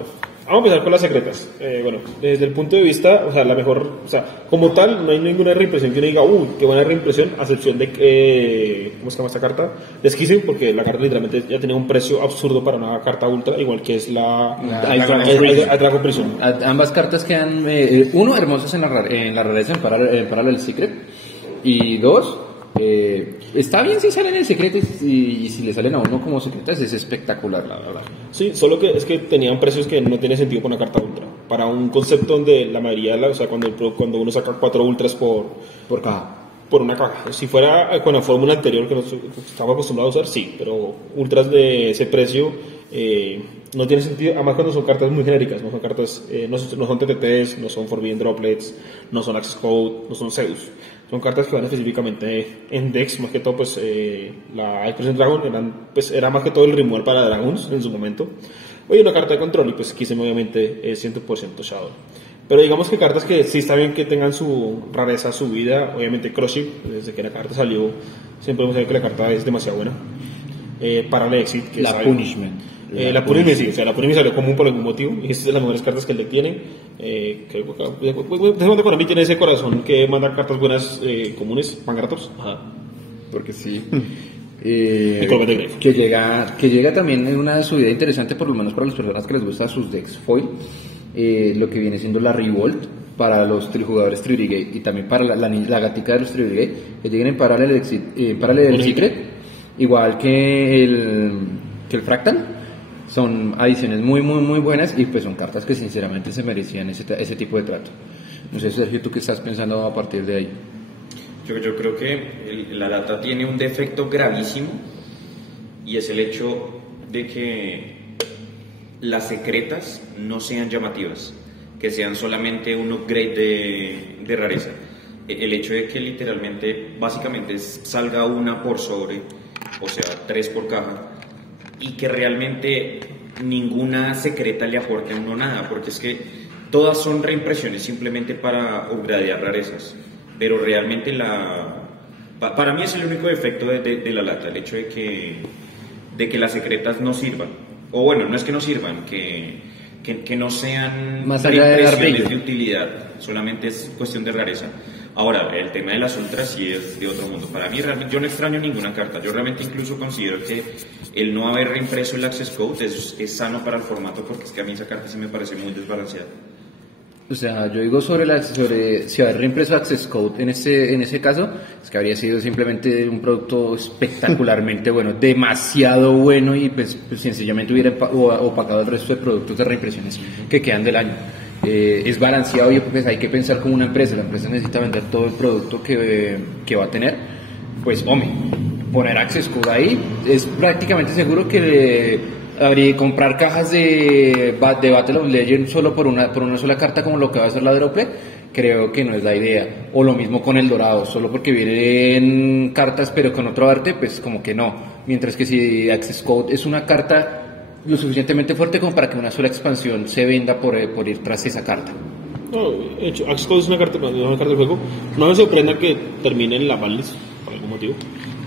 vamos a empezar con las secretas. Bueno, desde el punto de vista, o sea, la mejor, o sea, como tal, no hay ninguna reimpresión que uno diga, qué buena reimpresión, a excepción de, ¿cómo se llama esta carta? De Schism, porque la carta literalmente ya tenía un precio absurdo para una carta ultra, igual que es la Dragon Prison. Ambas cartas quedan, uno, hermosas en la rareza en Parallel Secret, y dos, está bien si salen en secretos y si le salen a uno como secretas es espectacular, la verdad. Sí, solo que es que tenían precios que no tiene sentido para una carta ultra. Para un concepto donde la mayoría, o sea, cuando uno saca 4 ultras por caja, por una caja. Si fuera con la fórmula anterior que estamos acostumbrados a usar, sí, pero ultras de ese precio no tiene sentido, además cuando son cartas muy genéricas, no son cartas, no son TTTs, no son Forbidden Droplets, no son Access Code, no son Zeus. Son cartas que van específicamente en decks, más que todo pues la Crescent Dragon era más que todo el removal para Dragons en su momento. Hoy una carta de control y pues Kisem obviamente es 100% Shadow. Pero digamos que cartas que sí está bien que tengan su rareza subida, obviamente Cruship, desde que la carta salió, siempre hemos sabido que la carta es demasiado buena. Para el Exit, que la Punishment. La Punishment sí, o sea, la Punishment salió común por algún motivo, y es de las mejores cartas que el deck tiene. Desde cuando tiene ese corazón que manda cartas buenas comunes, Pangrators. Ajá. Porque sí. que llega también en una subida interesante, por lo menos para las personas que les gusta sus decks foil, lo que viene siendo la Revolt para los jugadores Tribrigade y también para la gatica de los Tribrigade que lleguen en Parallel Secret, igual que el Fractal. Son adiciones muy buenas y pues son cartas que sinceramente se merecían ese tipo de trato. No sé, Sergio, ¿tú qué estás pensando a partir de ahí? Yo creo que la data tiene un defecto gravísimo y es el hecho de que las secretas no sean llamativas, que sean solamente un upgrade de rareza. El hecho de que literalmente, básicamente salga una por sobre, o sea, 3 por caja, y que realmente ninguna secreta le aporte a uno nada, porque es que todas son reimpresiones simplemente para upgradear rarezas, pero realmente para mí es el único defecto de la lata, el hecho de que las secretas no sirvan, o bueno, no es que no sirvan, que no sean más allá de dar reimpresiones brillo de utilidad, solamente es cuestión de rareza. Ahora, el tema de las ultras sí es de otro mundo. Para mí, realmente, yo no extraño ninguna carta. Yo realmente incluso considero que el no haber reimpreso el Access Code es sano para el formato, porque es que a mí esa carta sí me parece muy desbalanceada. O sea, yo digo sobre si haber reimpreso Access Code en ese caso, es que habría sido simplemente un producto espectacularmente bueno, demasiado bueno, y pues sencillamente hubiera opacado el resto de productos de reimpresiones que quedan del año. Es balanceado y pues hay que pensar como una empresa. La empresa necesita vender todo el producto que va a tener. Pues hombre, poner Access Code ahí es prácticamente seguro que habría comprar cajas de Battle of Legends solo por una sola carta, como lo que va a hacer la Droplet. Creo que no es la idea. O lo mismo con el dorado, solo porque vienen cartas pero con otro arte, pues como que no. Mientras que si Access Code es una carta lo suficientemente fuerte como para que una sola expansión se venda por ir tras esa carta. No, de hecho, Access Code es una carta del juego. No me sorprenda que termine en la banlist por algún motivo,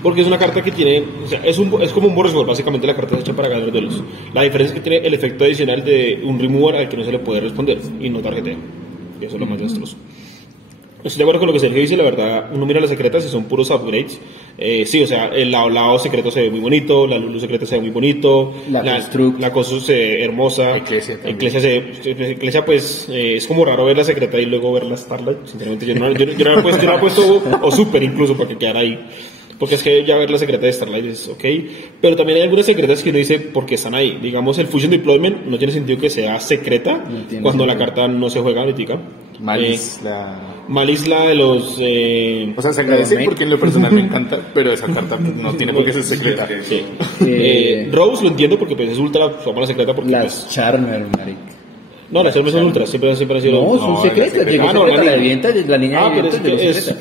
porque es una carta que tiene, o sea, es como un Boros War, básicamente la carta es hecha para ganar duelos. La diferencia es que tiene el efecto adicional de un remover al que no se le puede responder y no tarjetea, y eso es lo más desastroso. Estoy de acuerdo con lo que Sergio dice, la verdad, uno mira las secretas y son puros upgrades. Sí, o sea, el lado secreto se ve muy bonito, la Lulu secreta se ve muy bonito, la cosa se ve hermosa, Ecclesia pues es como raro ver la secreta y luego ver la Starlight. Sinceramente yo no la he puesto o super incluso para que quedara ahí, porque es que ya ver la secreta de Starlight es ok, pero también hay algunas secretas que uno dice por qué están ahí. Digamos, el Fusion Deployment no tiene sentido que sea secreta cuando la carta no se juega ahorita. Malice la de los... o sea, se agradece porque en lo personal me encanta, pero esa carta no tiene por qué ser secreta. Sí. Rose lo entiendo porque pues es ultra, toma la secreta porque... Las pues, Charmer, marica. no, las Charmer son ultras, siempre han sido... No, son secretas. La línea de eventos de los secretas.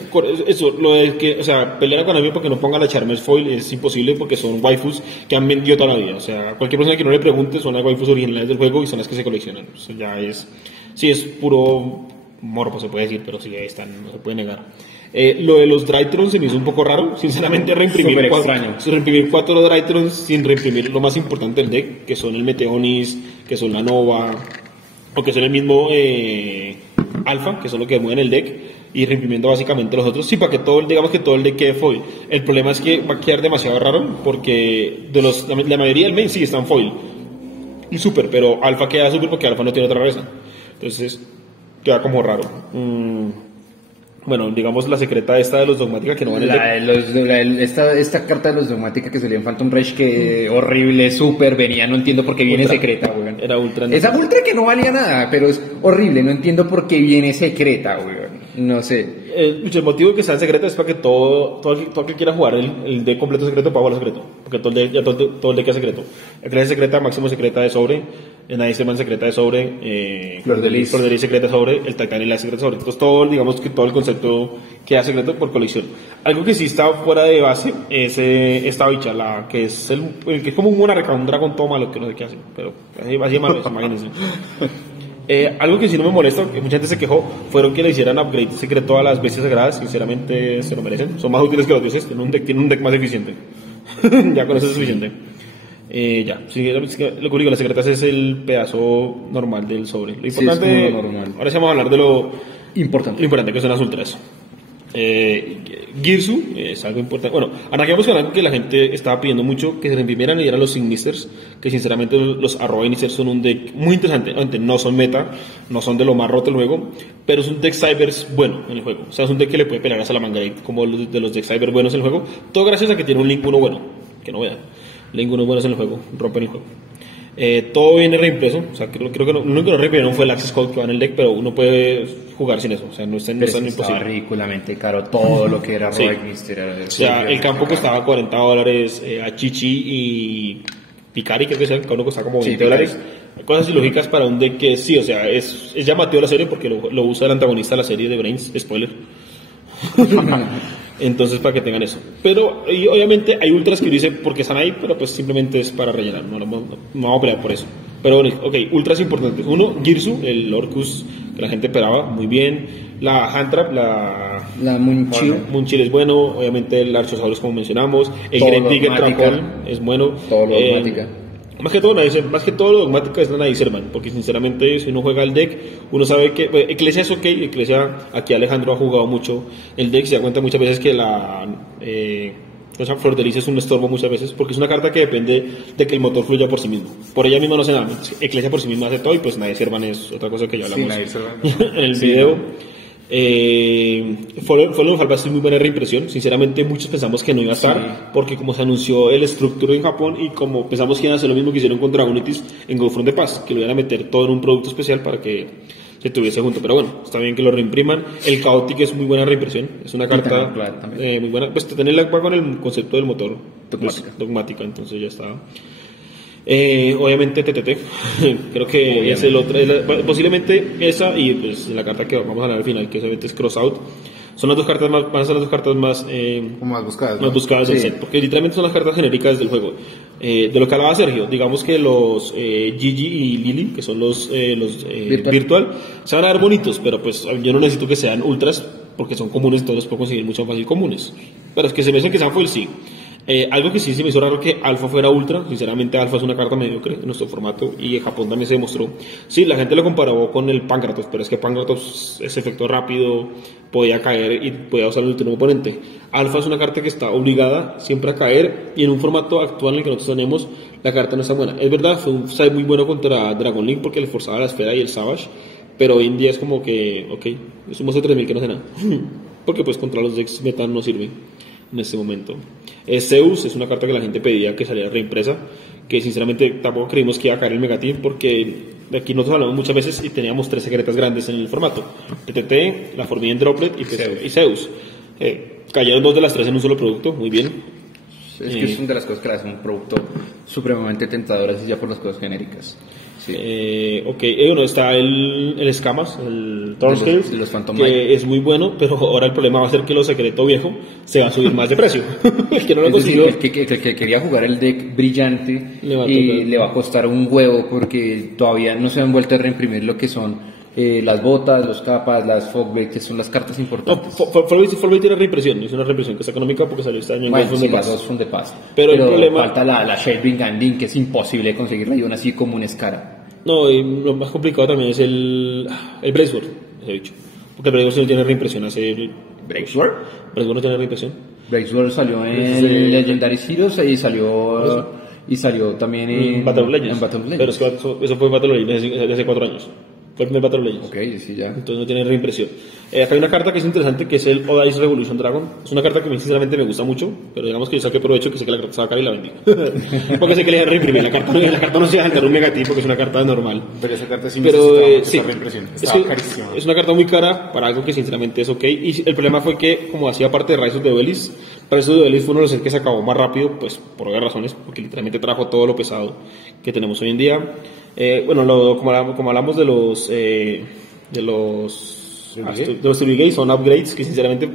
Eso, lo de que, o sea, pelear con alguien porque no ponga la Charmer Foil es imposible porque son waifus que han vendido toda la vida. O sea, cualquier persona que no le pregunte son las waifus originales del juego y son las que se coleccionan. O sea, ya es... Sí, es puro morbo, se puede decir, pero sí, ahí están, no se puede negar. Lo de los Drytrons se me hizo un poco raro, sinceramente, reimprimir 4 Drytrons sin reimprimir lo más importante del deck, que son el Meteonis, que son la Nova, o que son el mismo Alpha, que son lo que mueven el deck, y reimprimiendo básicamente los otros. Sí, para que digamos que todo el deck quede foil. El problema es que va a quedar demasiado raro, porque la mayoría del main sí está en foil y super, pero Alpha queda super porque Alpha no tiene otra rareza. Entonces queda como raro. Bueno, digamos la secreta esta de los Dogmática que no van en el deck. Esta carta de los Dogmática que salía en Phantom Rage, que horrible, súper, venía, no entiendo por qué viene secreta, weón. Era ultra. Esa ultra que no valía nada, pero es horrible, no entiendo por qué viene secreta, weón. No sé. El motivo de que sea secreta es para que todo el que quiera jugar el deck completo secreto pueda jugar secreto, porque todo el deck es secreto. El clase secreta, máximo secreta de sobre, Nadie se secreta de sobre, Flor de Lis secreta de sobre, el Titán y la secreta de sobre. Entonces digamos que todo el concepto queda secreto por colección. Algo que sí está fuera de base es esta bicha, la que es que es como un dragón todo malo, que no sé qué hace, pero así de malo, imagínense. Algo que sí no me molesta, que mucha gente se quejó, fueron que le hicieran upgrade secreto a las bestias sagradas. Sinceramente se lo merecen, son más útiles que los dioses, tienen un deck más eficiente. Ya con eso es suficiente. Ya, sí, lo que digo, las secretas es el pedazo normal del sobre. Lo importante, sí, es como lo normal. Ahora sí vamos a hablar de lo importante que son las ultras. Girsu es algo importante. Bueno, arranquemos con algo que la gente estaba pidiendo mucho, que se reimprimieran, y eran los Signisters, que sinceramente los Arroba Inisters son un deck muy interesante. Obviamente no son meta, no son de lo más roto del juego, pero es un deck Cybers bueno en el juego. O sea, es un deck que le puede pelear a Salamangreat como de los decks Cyber buenos en el juego, todo gracias a que tiene un Link 1 bueno, que no vean. Link 1 buenos en el juego, rompen el juego. Todo viene reimpreso, o sea, creo que lo único que no reimprimieron fue el Access Code que va en el deck, pero uno puede jugar sin eso, o sea, no es tan imposible. Ridículamente caro todo lo que era Rogue Mister. O sea, el campo costaba $40, a Chichi y Picari, creo que cada uno costaba como $20. Cosas ilógicas para un deck que sí, o sea, es llamativo la serie porque lo usa el antagonista de la serie de Brains, spoiler. Entonces, para que tengan eso. Pero, y obviamente, hay ultras que dicen porque están ahí, pero pues simplemente es para rellenar. No vamos a pelear por eso. Pero bueno, ok, ultras importantes. Uno, Girsu, el Orcus que la gente esperaba, muy bien. La Handtrap, La Munchio. Munchil es bueno, obviamente el Archosaurus como mencionamos, el Todo Great Digger dogmática. Trapol es bueno. Todo lo dogmática. Más que todo lo dogmática es la Nadiserman, porque sinceramente si uno juega el deck, uno sabe que Ecclesia es ok, Ecclesia, aquí Alejandro ha jugado mucho el deck, se da cuenta muchas veces que la Flor de Lis es un estorbo muchas veces, porque es una carta que depende de que el motor fluya por sí mismo. Por ella misma no hace nada, Ecclesia por sí misma hace todo y pues Nadiserman es otra cosa que ya hablamos en el video. Fallen of Alba es muy buena reimpresión. Sinceramente, muchos pensamos que no iba a estar, porque como se anunció el Structure en Japón y como pensamos que iban a hacer lo mismo que hicieron con Dragonitis en Go From The Past, que lo iban a meter todo en un producto especial para que se tuviese junto. Pero bueno, está bien que lo reimpriman. El Chaotic es muy buena reimpresión, es una carta muy buena. Pues tener la con el concepto del motor dogmática, entonces ya está. Obviamente TTT, creo que es el otro, posiblemente esa y pues la carta que vamos a hablar al final, que obviamente es Cross Out. Son las dos cartas más, van a ser las dos cartas más buscadas del set, porque literalmente son las cartas genéricas del juego. De lo que hablaba Sergio, digamos que los Gigi y Lily, que son los virtual, se van a ver bonitos, pero pues yo no necesito que sean ultras, porque son comunes, entonces los puedo conseguir mucho más fácil comunes. Pero es que se me dice que sean full, sí. Algo que sí se me hizo raro que Alpha fuera ultra. Sinceramente Alpha es una carta mediocre en nuestro formato y en Japón también se demostró. Sí, la gente lo comparó con el Pankratos, pero es que Pankratos es efecto rápido, podía caer y podía usar el último oponente. Alpha es una carta que está obligada siempre a caer y en un formato actual en el que nosotros tenemos la carta no está buena. Es verdad, fue un side muy bueno contra Dragon Link porque le forzaba la esfera y el Savage, pero hoy en día es como que, ok, es un monstruo de 3000 que no hace nada porque pues contra los decks meta no sirve en este momento. Zeus es una carta que la gente pedía que saliera reimpresa, que sinceramente tampoco creímos que iba a caer el Megateam, porque de aquí nosotros hablamos muchas veces y teníamos 3 secretas grandes en el formato: TTT, la Forbidden Droplet y Zeus. Cayeron 2 de las 3 en un solo producto, muy bien. Es que es una de las cosas que le hacen un producto supremamente tentador, así ya por las cosas genéricas. Sí. Bueno, está el Escamas, el Thornscales, los Phantom que Knight. es muy bueno, pero ahora el problema va a ser que lo secreto viejo se va a subir más de precio. El que no lo Es decir, consiguió. el que quería jugar el deck brillante Le va a y tocar. le va a costar un huevo porque todavía no se han vuelto a reimprimir lo que son las botas, los capas, las Fogbait, que son las cartas No, importantes. Forbidden tiene reimpresión, es una reimpresión que es económica porque salió este año en Bueno, Golden sí, de las Paz. dos son de paz. Pero el problema- falta la Shadewing Gandin, que es imposible conseguirla y aún así como un escara. No, y lo más complicado también es el Braceward, ese bicho. Porque el Braceward no tiene reimpresión. ¿Braceward? Braceward no tiene reimpresión. Braceward salió en Legendary Heroes y salió también en Battle of Legends. en Battle of Pero Legends. es que eso fue Battle of Legends desde hace 4 años. Fue el primer Battle of Legends. Ok, sí, ya. Entonces no tiene reimpresión. Acá hay una carta que es interesante, que es el Odice Revolution Dragon. Es una carta que a mí sinceramente me gusta mucho, pero digamos que yo saqué provecho que sé que la carta estaba cara y la vendí. Porque sé que le iba a reimprimir. La carta no se va a saltar un negativo porque es una carta normal. Pero esa carta sí Pero necesitaba sí, esa reimpresión. es, Estaba que carísima. es una carta muy cara para algo que sinceramente es ok. Y el problema fue que, como hacía parte de Rise of the Obelisk, Rise of the Obelisk fue uno de los sets que se acabó más rápido, pues por obvias razones, porque literalmente trajo todo lo pesado que tenemos hoy en día. Como hablamos de los Brigade, son upgrades que sinceramente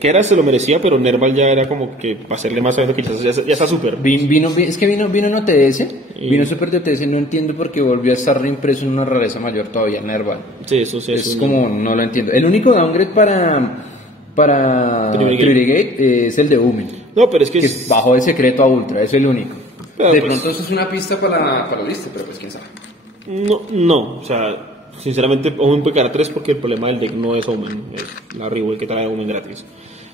Kera se lo merecía, pero Nerval ya era como que para hacerle más sabiendo que ya está súper. Vino en OTS, vino Super de OTS, no entiendo por qué volvió a estar reimpreso en una rareza mayor todavía, Nerval. Sí, eso sí Es como, no lo entiendo. El único downgrade para Tribligate es el de Umen, No, pero es que que bajó de secreto a ultra, es el único. Pero, De pues, pronto eso es una pista para la lista, pero pues quién sabe. no, o sea, sinceramente Omen puede quedar a 3 porque el problema del deck no es Omen, es la Rebuild que trae Omen gratis.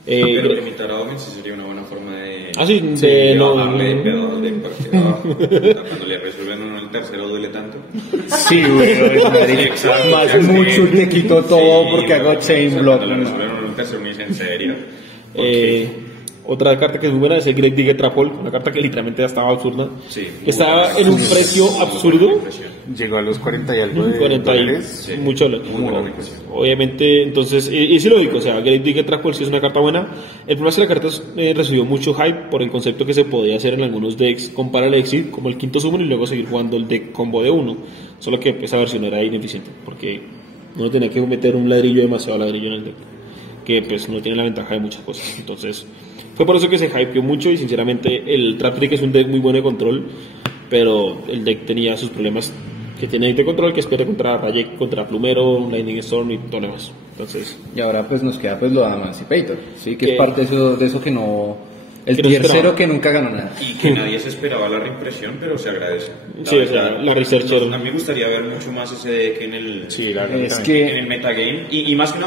Pero limitar a Omen sí sería una buena forma de... Sí, de no... bajarle de pedo al deck para que abajo. Cuando le resuelven uno el tercero duele tanto. Sí, güey, más mucho te quitó todo porque hago chain block. Cuando le resuelven uno el tercero me dice en serio. Otra carta que es muy buena es el Great Digger Trapol, una carta que literalmente ya estaba absurda. Sí, Que estaba en un precio absurdo. Llegó a los 40 y algo de 40 y dólares. mucho muy buena impresión. obviamente, entonces, y sí lógico, o sea, Great Digger Trapol sí es una carta buena. El problema es que la carta recibió mucho hype por el concepto que se podía hacer en algunos decks con Paralexit, como el quinto summon y luego seguir jugando el deck combo de 1, solo que esa versión era ineficiente, porque uno tenía que meter un ladrillo, demasiado ladrillo en el deck, que pues no tiene la ventaja de muchas cosas. Entonces fue por eso que se hypeó mucho, y sinceramente el Trap Trick es un deck muy bueno de control, pero el deck tenía sus problemas que tiene de control, que espera contra Rayek, contra Plumero, Lightning Storm y todo lo demás. Entonces, Y ahora pues nos queda pues lo de Emancipator, ¿sí? Que Que- es parte de eso que no... El que no se tercero esperaba. que nunca ganó nada. Y que nadie se esperaba la reimpresión, pero se agradece. Sí, o sea, la Researcher- A mí me gustaría ver mucho más ese deck en el, sí, la Es verdad. que- en el metagame. Y más que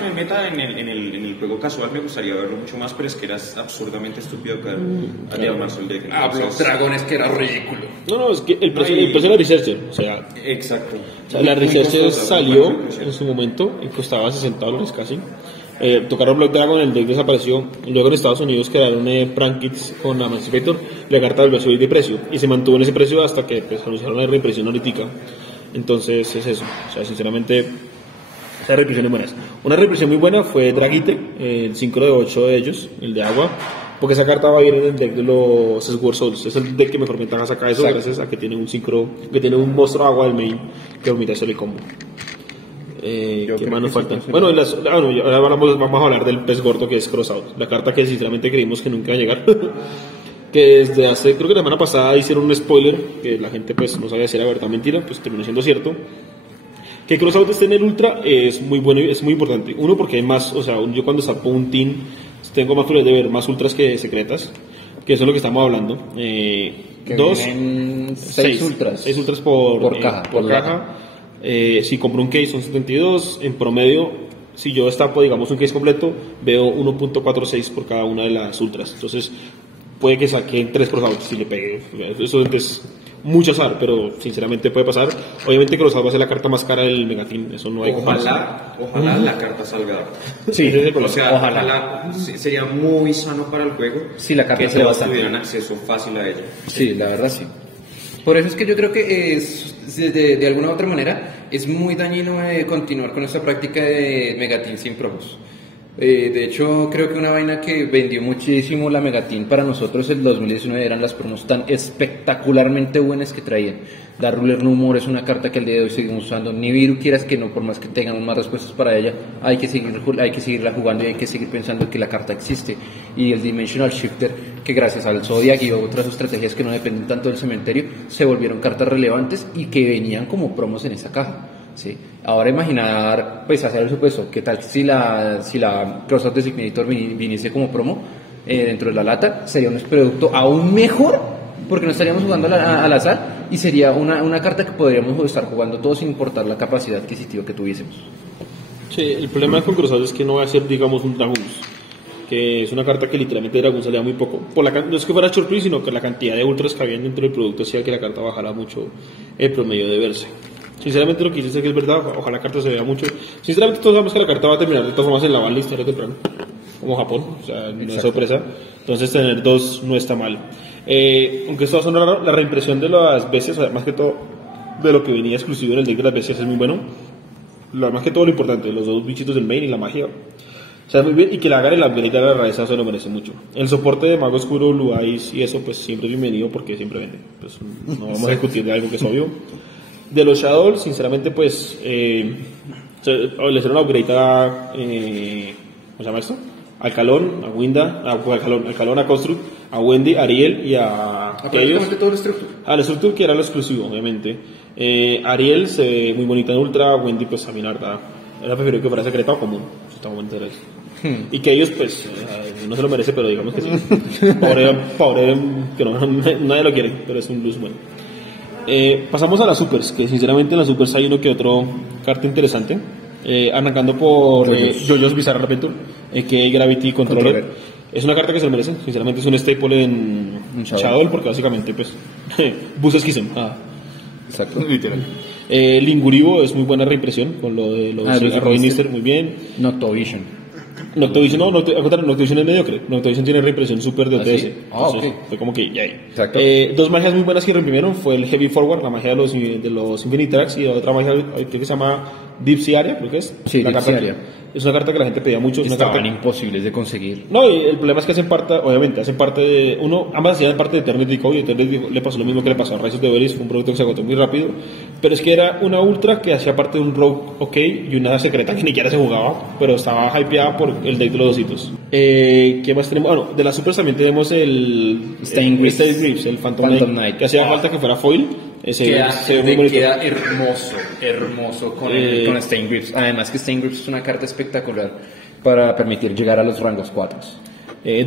en el meta, en el juego casual me gustaría verlo mucho más, pero es que era absurdamente estúpido que a diagonarse el deck. Entonces- Dragones que era ridículo. No, es que el precio Ay. de la Researcher, o sea, Exacto. la Muy Researcher costosa, salió muy costosa. en su momento y costaba $60 casi. Tocaron Blood Dragon, el deck desapareció. Luego en Estados Unidos crearon Prank Kits con Emancipator. La carta volvió a subir de precio y se mantuvo en ese precio hasta que pues, anunciaron la reimpresión ahorita. Entonces es eso. O sea, sinceramente, esas reimpresiones buenas. Una reimpresión muy buena fue Dragite, el 5 de 8 de ellos, el de agua. Porque esa carta va a ir en el deck de los Sword Souls. Es el deck que mejor ventaja saca eso, Exacto. gracias a que tiene un sincro, que tiene un monstruo agua del main que permite hacer el combo. ¿Qué creo más nos que sí, falta? pues, Bueno, ahora vamos a hablar del pez gordo que es Crossout, la carta que sinceramente creímos que nunca iba a llegar. Que desde hace, creo que la semana pasada hicieron un spoiler, que la gente pues no sabía si era verdad o mentira, pues terminó siendo cierto. Que Crossout esté en el Ultra es muy bueno y es muy importante. Uno, porque hay más, o sea, yo cuando saco un team tengo más probabilidad de ver más ultras que secretas, que eso es lo que estamos hablando. Que Dos, vienen seis ultras. 6 ultras por caja, por por caja. Si compro un case son 72, en promedio, si yo destapo, digamos, un case completo, veo 1.46 por cada una de las ultras. Entonces, puede que saquen 3 Crossout si le pegue. Eso es mucho azar, pero sinceramente puede pasar. Obviamente Crossout va a ser la carta más cara del Megateam, eso no hay comparación. Ojalá la carta salga. Sí, ese es el O problema. sea, Ojalá. ojalá sería muy sano para el juego Sí, la carta que se le va a todos sacar. tuvieran acceso fácil a ella. Sí, la verdad sí. Por eso es que yo creo que de alguna u otra manera es muy dañino continuar con esta práctica de Megateam sin promos. De hecho, creo que una vaina que vendió muchísimo la Megateam para nosotros el 2019 eran las promos tan espectacularmente buenas que traían. La Ruler No More es una carta que al día de hoy seguimos usando. Nibiru, quieras que no, por más que tengamos más respuestas para ella, hay que seguirla jugando y hay que seguir pensando que la carta existe. Y el Dimensional Shifter, que gracias al Zodiac y otras estrategias que no dependen tanto del cementerio, se volvieron cartas relevantes y que venían como promos en esa caja. ¿Sí? Ahora imaginar, pues hacer el supuesto, ¿qué tal si la Crossout Designator viniese como promo dentro de la lata? Sería un producto aún mejor porque no estaríamos jugando al azar y sería una carta que podríamos estar jugando todos sin importar la capacidad adquisitiva que tuviésemos. Sí, el problema con Crossout es que no va a ser, digamos, un Dragoons, que es una carta que literalmente de Dragoons salía muy poco. No es que fuera short play, sino que la cantidad de ultras que habían dentro del producto hacía que la carta bajara mucho el promedio de verse. Sinceramente lo que dices es que es verdad, ojalá la carta se vea mucho. Sinceramente todos sabemos que la carta va a terminar de todas formas en la banlist tarde o temprano, como Japón, o sea, no es sorpresa. Entonces tener dos no está mal. Aunque esto va a sonar raro, la reimpresión de las bestias, o sea, más que todo de lo que venía exclusivo en el deck de las bestias es muy bueno. Más que todo lo importante, los dos bichitos del main y la magia. O sea, muy bien, y que la hagan el upgrade de la raíz se lo merece mucho. El soporte de Mago Oscuro, Blue Eyes y eso, pues siempre es bienvenido porque siempre vende. Pues no vamos a discutir de algo que es obvio. De los Shadow, sinceramente, pues le hicieron la upgrade a ¿cómo se llama esto? Alcalón, a Winda, Alcalón, a Construct, a Wendy, a Ariel y a Helios. todo el estructura. A la Structure, que era lo exclusivo, obviamente. Ariel se ve muy bonita en Ultra, Wendy, pues a mí la verdad, era preferido que fuera secreta o común. Si estamos muy interesados. Y que ellos, pues, no se lo merece, pero digamos que sí. Pobre que nadie lo quiere, pero es un blues bueno. Pasamos a las supers, que sinceramente en las supers hay uno que otro carta interesante. Arrancando por JoJo's Bizarre Adventure, que es Gravity Controller. Es una carta que se lo merece, sinceramente es un staple en Shadow, porque básicamente pues Boost Schism. Exacto. Literal. Lingurivo es muy buena reimpresión con lo de los Robin Easter, muy bien. Noctovision. Noctovision no, Noctovision es mediocre. Noctovision tiene reimpresión super de OTS. ¿sí? Entonces, Ok. fue como que ya. Exacto. Dos magias muy buenas que reimprimieron fue el Heavy Forward, la magia de los Infinite Tracks, y otra magia que se llama Deep Sea Area, creo que es. Sí, La Deep carta Sea que- Area. Es una carta que la gente pedía mucho. Es una Estaban carta imposibles de conseguir. no, y el problema es que hacen parte, obviamente, hacen parte de ambas hacían parte de Eternity Decode, y Eternity le pasó lo mismo que le pasó a Rise of the Berries, fue un producto que se agotó muy rápido, pero es que era una ultra que hacía parte de un rogue ok y una secreta que ni siquiera se jugaba, pero estaba hypeada por el deck de los dositos. ¿Qué más tenemos? Bueno, de las supers también tenemos el Stain Grips, el Phantom Phantom Knight, Knight. que hacía falta que fuera foil. Se ve muy bonito. Queda hermoso con Stain Grips. Además que Stain Grips es una carta espectacular para permitir llegar a los rangos 4.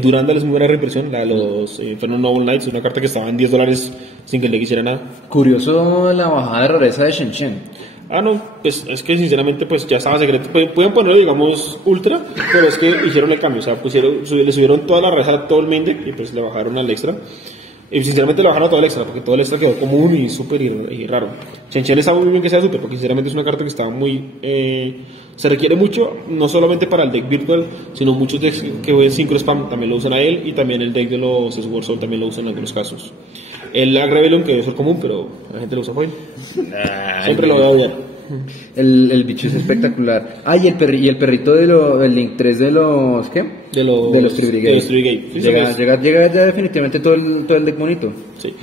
Durandal es muy buena reimpresión, la de los Inferno Noble Knights, una carta que estaba en $10 sin que le quisiera nada. Curioso la bajada de rareza de Shen. No, pues es que sinceramente pues ya estaba secreto. Pueden ponerlo, digamos, ultra, pero es que hicieron el cambio, o sea, le subieron toda la rareza a todo el main deck y pues le bajaron al extra. Y sinceramente le bajaron a todo el extra, porque todo el extra quedó común y súper y raro. Chen está muy bien que sea súper, porque sinceramente es una carta que está muy... se requiere mucho, no solamente para el deck virtual, sino muchos decks que ven Synchro Spam también lo usan a él, y también el deck de los Sword Soul también lo usan en algunos casos. El Ag Rebellion, que debe ser común, pero la gente lo usa foil. Siempre lo voy a odiar. El bicho es espectacular. Y el perrito del Link 3 de los... ¿qué? De los Tree De los Tree Brigade. Sí, llega ya definitivamente todo el deck bonito. Sí.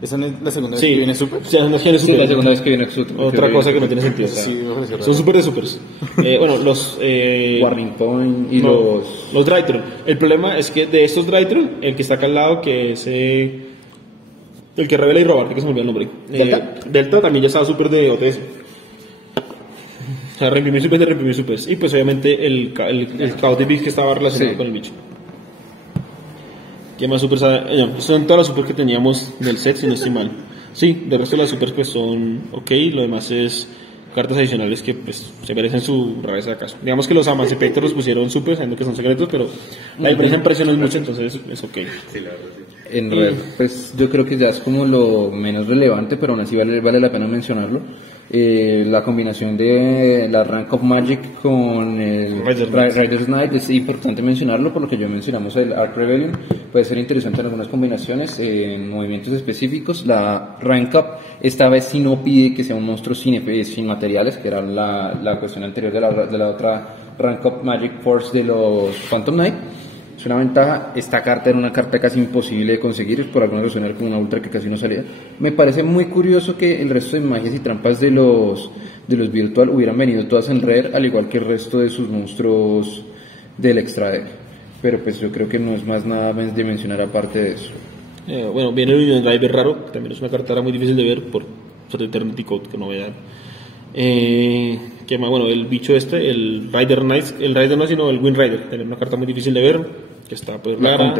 ¿Esa es la segunda vez Sí, que viene Super? Sí, no viene Sí, super. la segunda vez que viene Super. Otra cosa que no tiene sentido. O sea, Sí, me parece raro. son super de supers. Bueno, los... Warning Point y no, los Drytron. El problema es que de estos Drytron, el que está acá al lado, que es... el que revela y robar, que se me olvidó el nombre. Delta también ya estaba super de OTS. O sea, reimprimir supers. Y pues obviamente el Chaotic Beast que estaba relacionado con el bicho. ¿Qué más supers? Son todas las supers que teníamos del set, si no estoy mal. Sí, del resto de las supers pues son ok, lo demás es cartas adicionales que pues se merecen su rareza de acaso. Digamos que los Emancipator los pusieron super, sabiendo que son secretos, pero la diferencia en precio no es mucho, entonces es ok. En red, pues yo creo que ya es como lo menos relevante, pero aún así vale la pena mencionarlo. La combinación de la Rank of Magic con el Rider's Knight es importante mencionarlo, por lo que ya mencionamos el Arc Rebellion. Puede ser interesante en algunas combinaciones, en movimientos específicos. La Rank Up esta vez sí no pide que sea un monstruo sin materiales, que era la cuestión anterior de la otra Rank Up Magic Force de los Phantom Knight. Es una ventaja. Esta carta era una carta casi imposible de conseguir, por alguna razón era como una ultra que casi no salía. Me parece muy curioso que el resto de magias y trampas de los virtual hubieran venido todas en red, al igual que el resto de sus monstruos del extra deck. Pero pues yo creo que no es más nada de mencionar aparte de eso. Bueno, viene el Union Driver raro, que también es una carta muy difícil de ver por Eternity Code, que no voy a dar. ¿Qué más? Bueno, el bicho el Rider Knight, no, sino el Wind Rider, también una carta muy difícil de ver, que está pues rara.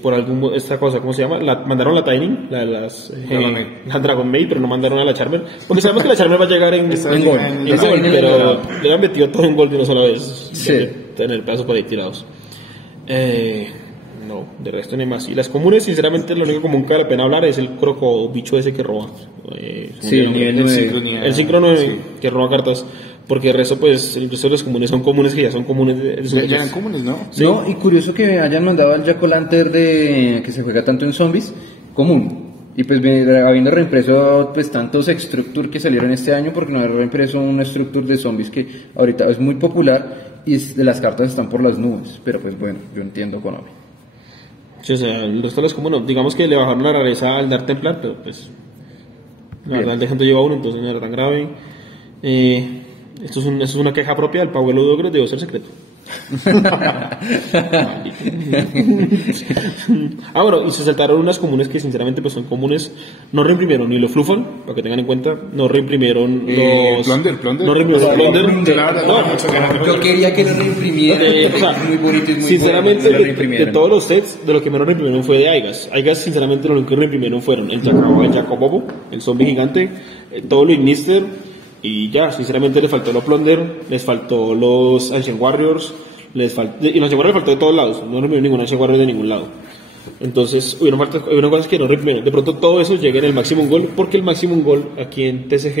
Por esta cosa, ¿cómo se llama? Mandaron la Tiny, la Dragon Maid, pero no mandaron a la Charmer, porque sabemos que la Charmer va a llegar en Gold, pero le han metido todo en Gold de una sola vez, sí. Tener pedazos por ahí tirados. No, de resto no hay más. Y las comunes, sinceramente, lo único común que vale la pena hablar es el croco bicho ese que roba. Sí, el nivel 9. El Synchro 9, que roba cartas. Porque el resto, pues, el resto de los comunes son comunes que ya son comunes. Ya eran comunes, ¿no? Sí. No, y curioso que hayan mandado al Jack-o'-lantern que se juega tanto en zombies, común. Y pues habiendo reimpreso pues tantos Structure que salieron este año, porque no haber reimpreso un Structure de zombies que ahorita es muy popular y las cartas están por las nubes. Pero pues bueno, yo entiendo Konami. Sí, o sea, el resto de los comunes, digamos que le bajaron la rareza al Dark Templar, pero pues la verdad el de gente lleva uno, entonces no era tan grave. Esto es una queja propia del Power Ludogro, debe ser secreto. Bueno, y se saltaron unas comunes que sinceramente pues son comunes. No reimprimieron ni los Fluffle, para que tengan en cuenta. No reimprimieron los Plunder. No reimprimieron Plunder. Yo quería que lo reimprimieran. O sea, muy bonito y muy sinceramente bueno, de todos los sets, de lo que menos reimprimieron fue de Aigas. Aigas, sinceramente, lo único que reimprimieron fueron el Jacobobo, el zombie gigante, todo lo Ignister. Y ya, sinceramente les faltó los Plunder, les faltó los Ancient Warriors, y los Ancient Warriors les faltó de todos lados, no reimprimieron ningún Ancient Warrior de ningún lado. Entonces, hubieron cosas que no reimprimieron. De pronto todo eso llega en el Maximum Goal, porque el Maximum Goal aquí en TCG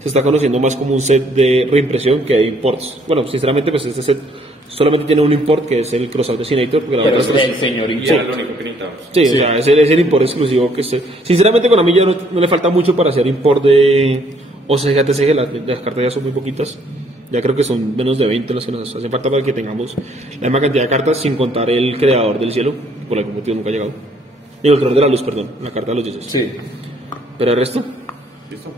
se está conociendo más como un set de reimpresión que de imports. Bueno, sinceramente, pues este set solamente tiene un import, que es el Crossout Designator, porque la verdad el señor y era lo único que necesitamos. Sí, o sea, es el import exclusivo que sinceramente con a mí ya no le falta mucho para hacer import de OCG, TCG, las cartas ya son muy poquitas. Ya creo que son menos de 20 las que nos hacen falta para que tengamos la misma cantidad de cartas, sin contar el creador del cielo, por algún motivo nunca ha llegado. Y el creador de la luz, perdón, la carta de los dioses. Sí. Pero el resto, ¿Listo?